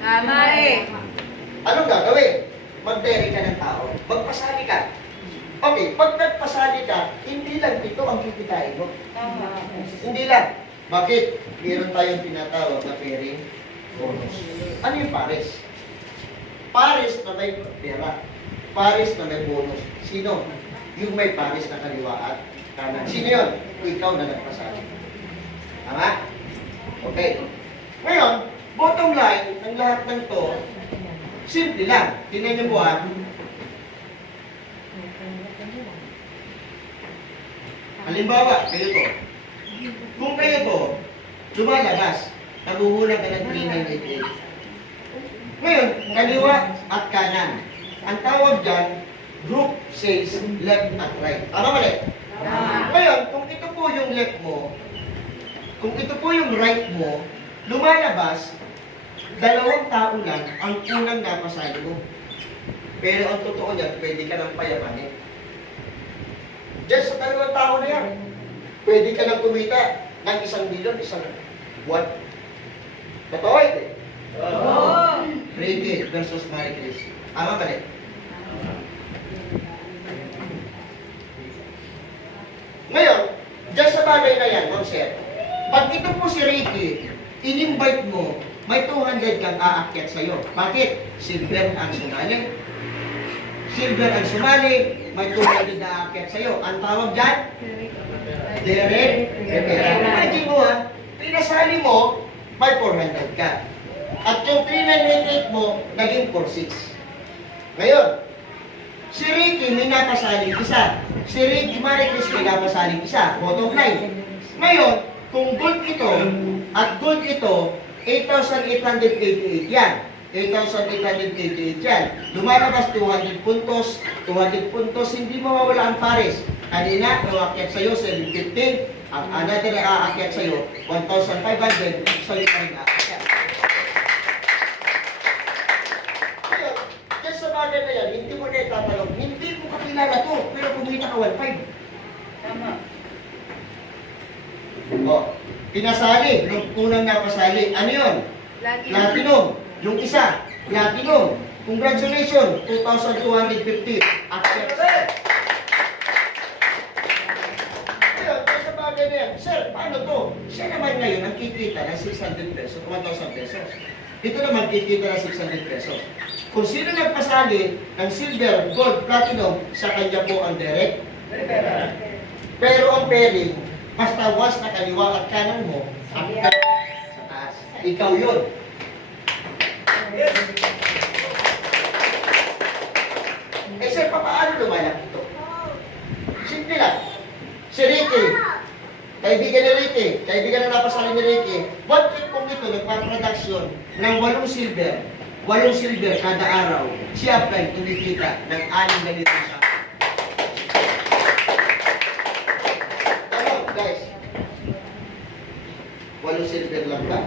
Tama eh. Anong gagawin? Mag-direct ka ng tao. Magpasali ka. Okay, pag nagpasali ka, hindi lang ito ang kikitain mo. Tama. Hindi lang. Bakit? Meron tayong tinatawag na pairing bonus. Ano yung pares? Pares na may pera. Pares na may bonus. Sino? Yung may pares na kaliwa at kanan. Sino yun? Ikaw na nagpasali. Tama? Okay. Ngayon, bottom line ng lahat ng to, simple lang. Tingnan niyo po Halimbawa, kayo to. Kung kayo to, lumalabas, naguhulang ka ng 3988. Ngayon, kaliwa at kanan. Ang tawag dyan, group sales left at right. Tama mali? Ngayon, kung ito po yung left mo, kung ito po yung right mo, lumalabas, dalawang tao lang ang unang napasali mo. Pero ang totoo niyan, pwede ka nang payamanin. Diyan sa dalawang tao na yan, pwede ka nang kumita ng 1 milyon, isang buwan. Totoo ito eh. Oo. Ricky versus Marie Chris. Tama ba rin? Ngayon, dyan sa bagay na yan, Ma'am Sir, pag ito po si Ricky, in-invite mo, may 200 kang aakyat sa'yo. Bakit? Silver ang sumali. Silver ang sumali, may 200 na aakyat sa'yo. Ang tawag dyan? Direct referral. Imagine mo pinasali mo, may 400 ka. At yung 3988 mo, naging 46. Ngayon, si Ricky may napasaling isa. Si Ricky Maricris may napasaling isa. Bottom line. Ngayon, kung gold ito, at gold ito, 8,888 yan. 8,888 yan. Lumalabas 200 puntos. 200 puntos, hindi mawawala ang pares. Kanina, umakyat sa'yo 750. Ang another na aakyat sa'yo 1,500. Sa'yo pa rin aakyat. Ngayon, dyan sa bagay na yan, hindi mo na itatanong, hindi mo kakilala to, pero kumita ka 1,500. Tama. pinasali, nung unang napasali. Ano yun? Platinum. Yung isa, platinum. Congratulations, 2,250. Akyat siya. Ngayon, sa bagay na yan, sir, paano to? Siya naman ngayon ang kikita ng 600 pesos, 1,000 pesos. Ito naman kikita ng 600 pesos. Kung sino nagpasali ng silver, gold, platinum, sa kanya po ang direct. Pero ang pairing, basta once na kaliwa at kanan mo, akyat sa taas. Ikaw yun. Eh sir, paano lumalaki ito? Simple lang. Si Ricky, kaibigan ni Ricky, kaibigan na napasali ni Ricky, one trip kong ito, nagpa-production ng 8 silver kada araw. Siya pa kumikita ng 6 na litro sa akin. Ano, guys? 8 silver lang ba?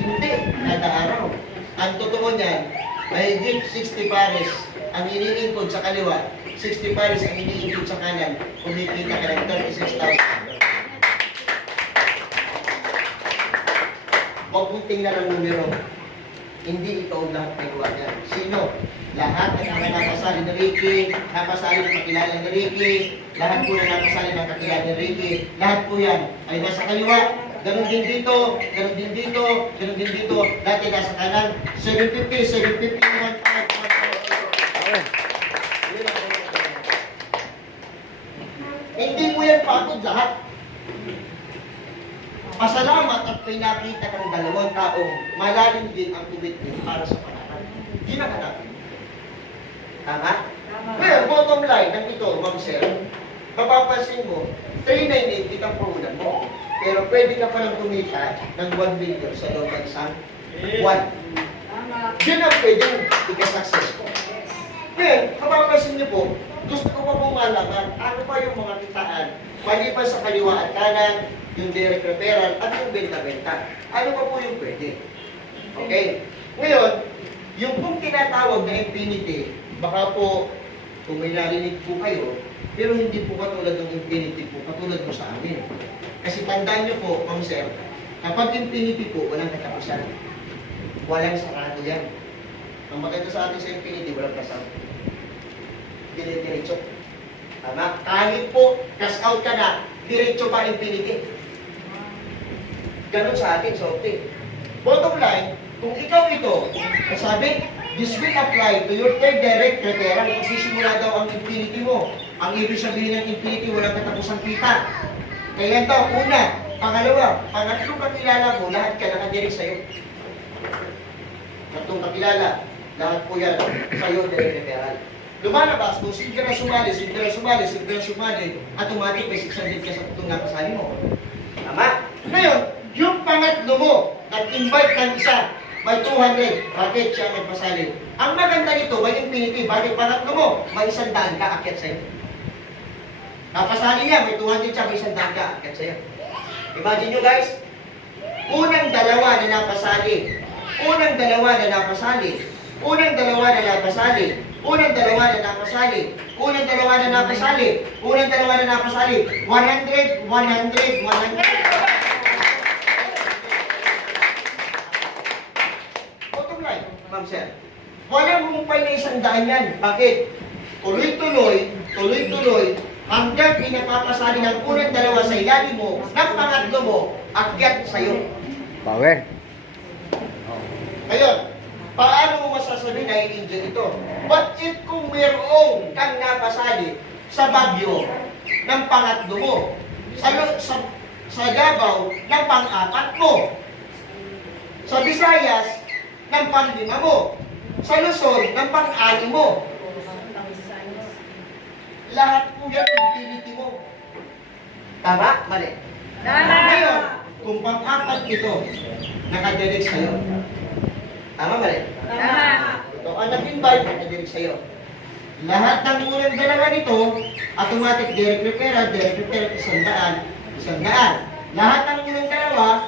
Hindi, kada araw. Ang totoo niyan, mahigit 60 pares ang iniingkod sa kaliwa, 60 pares ang iniingkod sa kanan, kumikita ka ng 36,000. Huwag mong tingnan ang numero. Hindi ikaw lahat nagawa niyan. Sino? Lahat ng mga napasali ni Ricky, napasali ng kakilala ni Ricky, lahat po na napasali ng kakilala ni Ricky, lahat po yan ay nasa kaliwa. Ganon din dito, ganon din dito, ganon din dito. Dati nasa kanan, 750, 750, 1,500. Hindi mo yan pagod lahat. Pasalamat at pinakita ng dalawang taong malalim din ang commitment para sa panahon. Hindi na natin. Tama? Ngayon, bottom line ng ito, Ma'am Sir, mapapansin mo, 398 kitang puhunan mo. Pero pwede ka palang kumita ng 1 million sa loob ng isang buwan. Yun ang pwedeng ika-success ko. Ngayon, mapapansin niyo po, gusto ko pa pong malaman ano pa yung mga kitaan maliban sa kaliwa at kanan, yung direct referral at yung benta-benta. Ano pa po yung pwede? Okay? Ngayon, yung pong tinatawag na infinity, baka po kung may narinig po kayo, pero hindi po katulad ng infinity po, katulad mo sa amin. Kasi tandaan niyo po, Ma'am Sir, kapag infinity po, walang katapusan. Walang sarado yan. Ang makita sa atin sa infinity, walang kasama. Dire-diretso. Tama? Kahit po, cash out ka na, diretso pa infinity. Ganon sa atin, so okay. Bottom line, kung ikaw ito, sabi, this will apply to your third direct referral. Kasi simula daw ang infinity mo. Ang ibig sabihin ng infinity, walang katapusang kita. Kaya daw, una, pangalawa, pangatlong kakilala mo, lahat ka nakadirect sa'yo. Tatlong kakilala, lahat po yan sa'yo, direct referral. Lumalabas, kung sige na sumali, automatic may 600 ka sa tutong napasali mo. Tama? Ngayon, yung pangatlo mo, nag-invite ng isa, may 200, bakit siya nagpasali? Ang maganda nito, may infinity, bakit pangatlo mo, may 100 ka, akyat sa'yo. Napasali niya, may 200 siya, may 100 ka, akyat sa'yo. Imagine nyo guys, unang dalawa na napasali, unang dalawa na napasali, 100, 100. Bottom line, Ma'am Sir, walang humpay na 100 yan. Bakit? Tuloy-tuloy, hanggang pinapapasali ng unang dalawa sa ilalim mo, ng pangatlo mo, akyat sa'yo. Power. Ngayon, paano mo masasabi na i-enjoy ito? What if kung mayroong kang napasali sa Baguio ng pangatlo mo, sa Davao ng pang-apat mo, sa Visayas ng pang-5 mo, sa Luzon ng pang-6 mo. Lahat po yan infinity mo. Tama? Mali. Tama. Ngayon, kung pang-apat ito, nakadirect sa'yo. Tama ba rin? Tama. Ito ang nag-invite, nakadirect sa'yo. Lahat ng unang dalawa nito, automatic direct referral, 100. Lahat ng unang dalawa,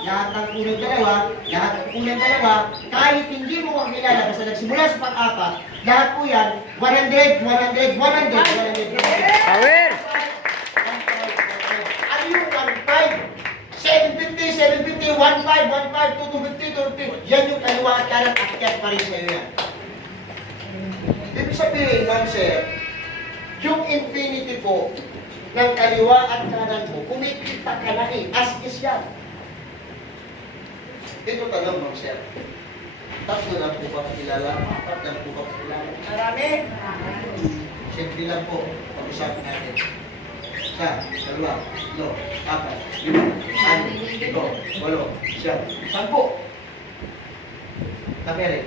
kahit hindi mo kakilala, basta nagsimula sa pang-apat, lahat po yan, 100. Power. Ano yung 1,500? 7 750, 1.5, 1.5, 250, 250. Yan yung kaliwa at kanan, akyat pa rin sa'yo yan. Ibig sabihin, ma'am sir, yung infinity po ng kaliwa at kanan mo, kumikita ka na eh, as is yan. Ito tanong, ma'am sir. Tatlo lang po ba kilala? Apat lang po ba kilala? Marami. Siyempre lang po, pag-usapan natin. Isa, dalawa, tatlo, apat, lima, anim, ito, walo, siyam, 10. Nakere.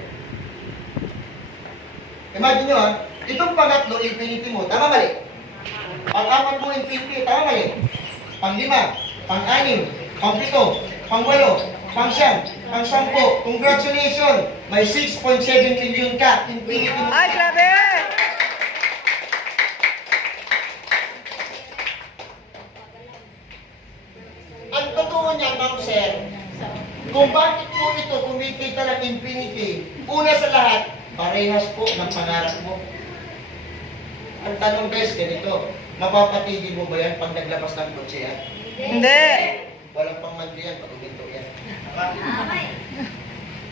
Imagine nyo ha, itong pangatlo, infinity mo, tama mali? Pang-apat mo, infinity, tama mali? Pang-lima, pang-anim, pang-pito, pang-walo, pang-siyam, pang-10. Congratulations! May 6.7 million ka, infinity mo. Ay, grabe! Ang totoo niya, ma'am sir, kung bakit po ito kumikita ng infinity, una sa lahat, parehas po ng pangarap mo. Ang tanong guys, ganito, mapapatigil mo ba yan pag naglabas ng kotse yan? Hindi. Walang pangmandi yan, pag uminto yan.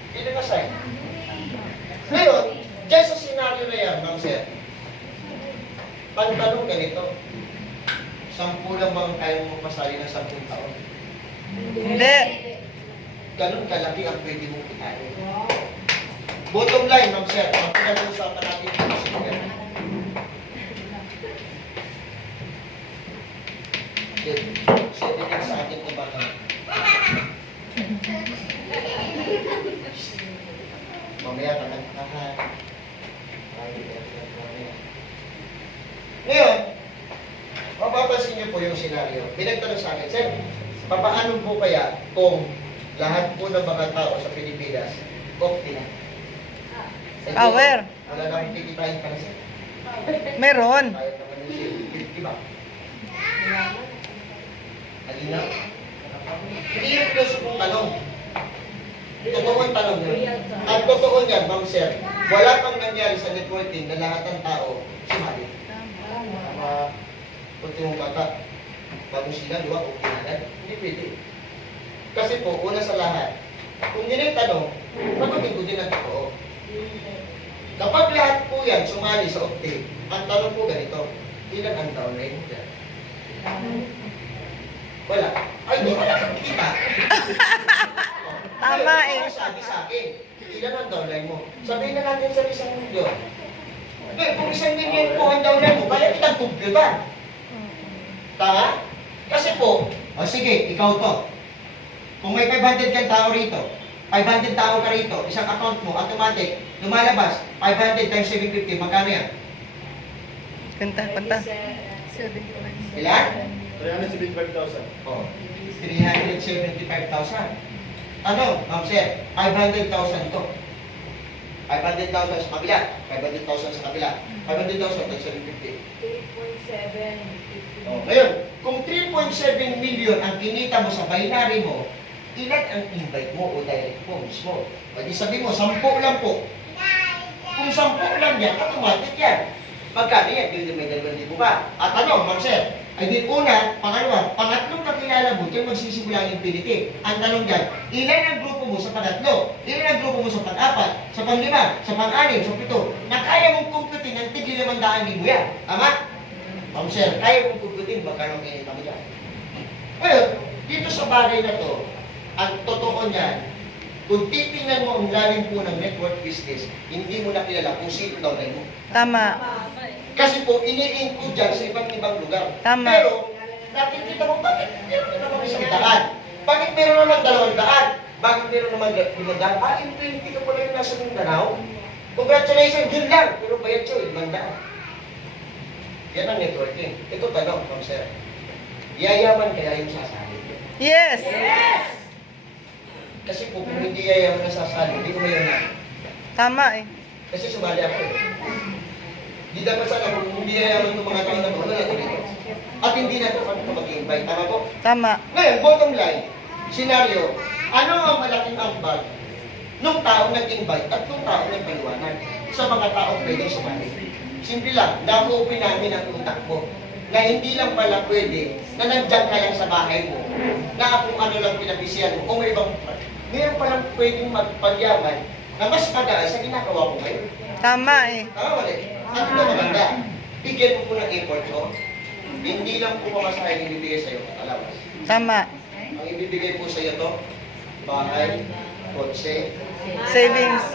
Hindi na sign. Ngayon, dyan sa senaryo na yan, ma'am sir, pagtanong ganito, 10 lang bang kaya mo pasali ng 10 taon? Hindi. Ganun kalaki ang pwede mong kitain. Bottom line, ma'am sir, ang pinag-uusapan natin ito kasi yan. Sabi niya sa atin kung baka. Mamaya ka nagkahan. Ngayon, mapapansin niyo po yung senaryo. Pinagtanong sa akin, sir, papaano po kaya kung lahat po ng mga tao sa Pilipinas, okay na? Aware. Wala nang kikitain pa na sir. Meron. Kahit naman yung sir, di ba? Halina. Hindi yung piloso pong tanong. Totoong tanong yun. Ang totoo niyan, ma'am sir, wala pang nangyari sa networking na lahat ng tao sumali. Tama. Kunti mong bata. Bago sila, di ba? Okay na yan. Hindi pwede. Kasi po, una sa lahat, kung yun yung tanong, patutin ko din ang totoo. Kapag lahat po yan sumali sa Octave, ang tanong po ganito, ilan ang downline mo dyan? Wala. Ay, di wala kang kita. Tama eh. Sabi sa akin, ilan ang downline mo? Sabihin na natin sa 1 milyon. Okay, kung 1 milyon po ang downline mo, kaya kitang computer. Tama? Kasi po, sige, ikaw to. Kung may 500 kang tao rito, 500 tao ka rito, isang account mo, automatic, lumalabas, 500 times 750, magkano yan? Kanta. Ilan? 375,000. Oh, 375,000. Ano, ma'am sir, 500,000 to. 500,000 sa kabila, 500,000 sa kabila, 500,000 times 750. 3.7. Oh, ngayon, kung 3.7 million ang kinita mo sa binary mo, ilan ang invite mo o direct mo mismo? Pwede sabihin mo, 10 lang po. Kung 10 lang yan, automatic yan. Magkano yan? Hindi may 2,000 ka. At ano, ma'am sir, ay di una, pangalawa, pangatlong kakilala mo, diyan magsisimula ang infinity. Ang tanong dyan, ilan ang grupo mo sa pangatlo? Ilan ang grupo mo sa pang-apat? Sa pang-lima? Sa pang-anim? Sa pito? Na kaya mong kumputin ng tigil 500,000 yan. Tama? Ma'am sir, kaya mong kumputin, magkano kinita mo dyan? Ngayon, dito sa bagay na to, ang totoo niyan, kung titingnan mo ang lalim po ng network business, hindi mo na kilala kung sino downline mo. Tama. Kasi po, ini-include dyan sa ibang lugar. Tama. Pero, nakikita mo, bakit meron na naman isang daan? Bakit meron naman 200? Bakit meron naman 500? Ah, infinity ka pala yung nasa Mindanao? Congratulations, yun lang. Pero bayad siya, 500. Yan ang networking. Ito tanong, ma'am sir. Yayaman kaya yung sasali? Yes. Kasi po, kung hindi yayaman na sasali, hindi ko mayaman. Tama eh. Kasi sumali ako eh. Di dapat sana kung hindi yayaman itong mga tao na wala ito dito. At hindi na ito mag-invite. Tama po? Tama. Ngayon, bottom line, scenario, ano ang malaking ambag nung tao nag-invite at nung tao nagpaliwanag sa mga tao pwedeng sumali? Simple lang, na-open namin ang utak mo. na hindi lang pala pwede na nandiyan ka lang sa bahay mo, na kung ano lang pinabisiyan mo, o may ibang, meron palang pwedeng magpagyaman na mas magaan sa ginagawa ko ngayon. Tama eh. Tama ba eh? At ito maganda. Bigyan mo po ng effort ko. Hindi lang po mamasahin ibibigay sa'yo. Alabas. Tama. Ang ibibigay po sa'yo to, bahay, kotse, Savings.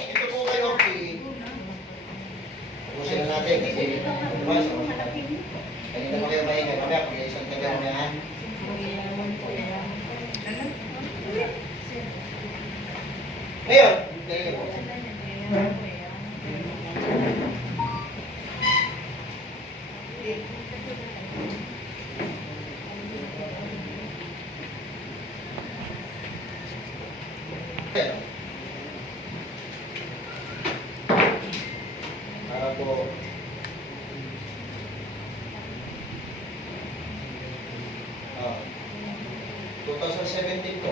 ito po kayo, pusin na natin kasi, diba, kanina pa kayo maingay, mamaya, pag isang tagal mo yan. Ngayon, ganyan po. Ayan. Para po, ah, 2017 po.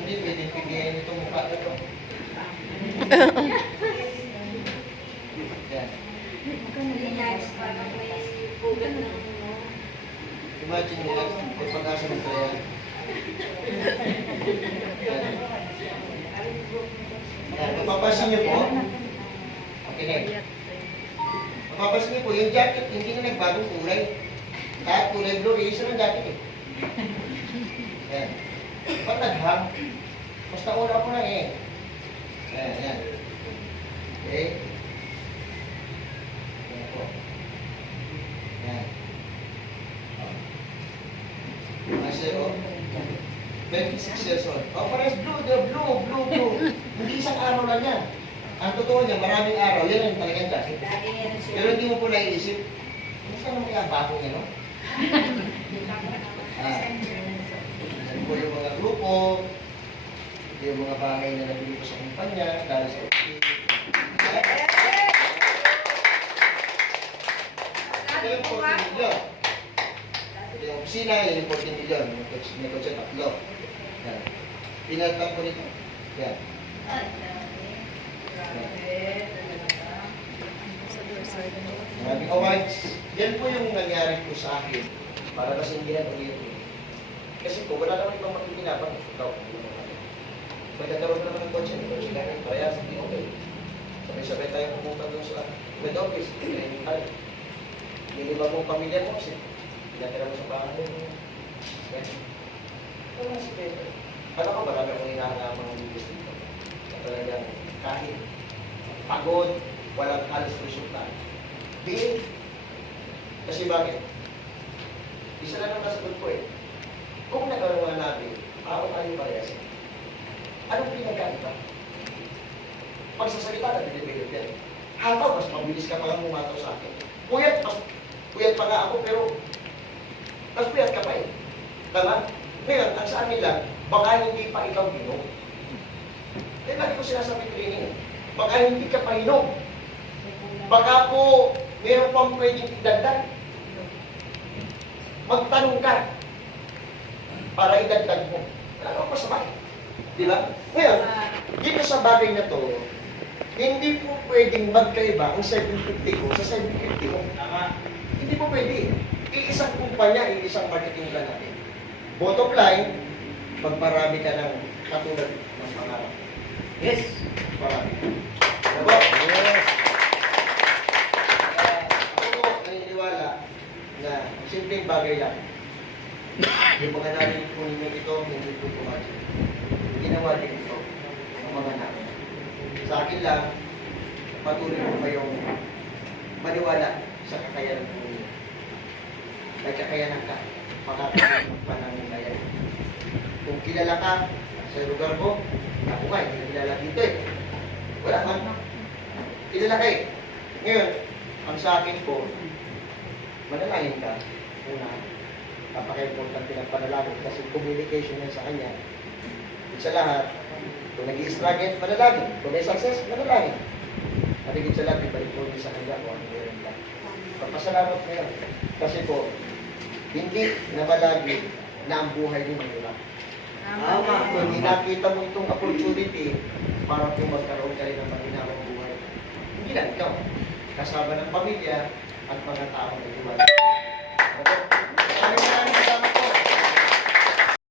Hindi pwedeng pigilan itong mukha na to. Yan. Imagine nyo lang, may pag-asa ng kaya. Yan. Yan. Mapapansin nyo po, makinig. Mapapansin nyo po, yung jacket, hindi na nagbagong kulay. Kahit kulay blue, isa ng jacket eh. Yan. Ba't naghang? Basta una ko na eh. Yan, yan. Okay? Yan po. Yan. Kasi, oh. 26 years old. Oh, parehas blue, blue. Hindi isang araw lang yan. Ang totoo niya, maraming araw. Yan ang talagang jacket. Pero hindi mo po naiisip. Basta naman kaya bago niya, no? Yan po yung mga grupo, yung mga bagay na nabili ko sa kumpanya, dahil sa office. Ito yung 14 million. Ito yung opisina, yung 14 million. May kotse tatlo. Yan. Pinatang ko nito. Yan. Maraming awards. Yan po yung nangyari po sa akin. Para kasing yan ulit. Kasi po, wala naman ibang makikinabang. Ikaw. Magkakaroon na naman ng kotse. May kotse ganyan. Parehas, hindi okay. Sabay-sabay tayo pumunta doon sa med office. Hindi ba mong pamilya mo kasi pinatira mo sa bahay mo. Ito lang si Pedro. Alam ko, marami akong hinahangamang libis dito. Na talagang kahit pagod, walang halos resulta. Bill. Kasi bakit? Isa lang ang nasagot ko eh. Kung nagawa natin, araw-araw parehas. Anong pinagkaiba? Pagsasalita na binibilit yan. Hataw, mas mabilis ka palang umataw sa akin. Puyat pa nga ako, pero mas puyat ka pa eh. Tama? Ngayon, ang sa amin lang, baka hindi pa ikaw hinog. Eh, lagi ko sinasabi training eh. Baka hindi ka pa hinog. Baka po, meron pang pwedeng idagdag. Magtanong ka para idagdag mo. Ano ang masama? Di ba? Ngayon, dito sa bagay na to, hindi po pwedeng magkaiba ang 750 ko sa 750 mo. Tama. Hindi po pwede. Iisang kumpanya, iisang marketing plan natin. Bottom line, magparami ka ng katulad ng pangarap. Yes. Marami. Diba? Yes. Ako naniniwala na simpleng bagay lang. Yung mga namin po ninyo ito, hindi po pumasok. Ginawa din ito ng mga namin. Sa akin lang, patuloy ko kayong maniwala sa kakayanan po ninyo. May kakayanan ka, makakapagpag pa namin kaya. Kung kilala ka sa lugar ko, ako nga, hindi na kilala dito eh. Wala man. Kilala ka eh. Ngayon, ang sa akin po, manalangin ka. Una, napaka-importante ng panalangin kasi communication yan sa kanya. Sa lahat, kung nag-i-struggle, manalangin. Kung may success, manalangin. Nabigit sa lahat, ibalik po sa kanya kung ano meron ka. Pagpasalamat mo yan. Kasi po, hindi na malagi na ang buhay mo mahirap. Kung nakita mo itong opportunity para po magkaroon ka rin ng maginawang buhay. Hindi lang ikaw, kasama ng pamilya at mga taong nagtiwala.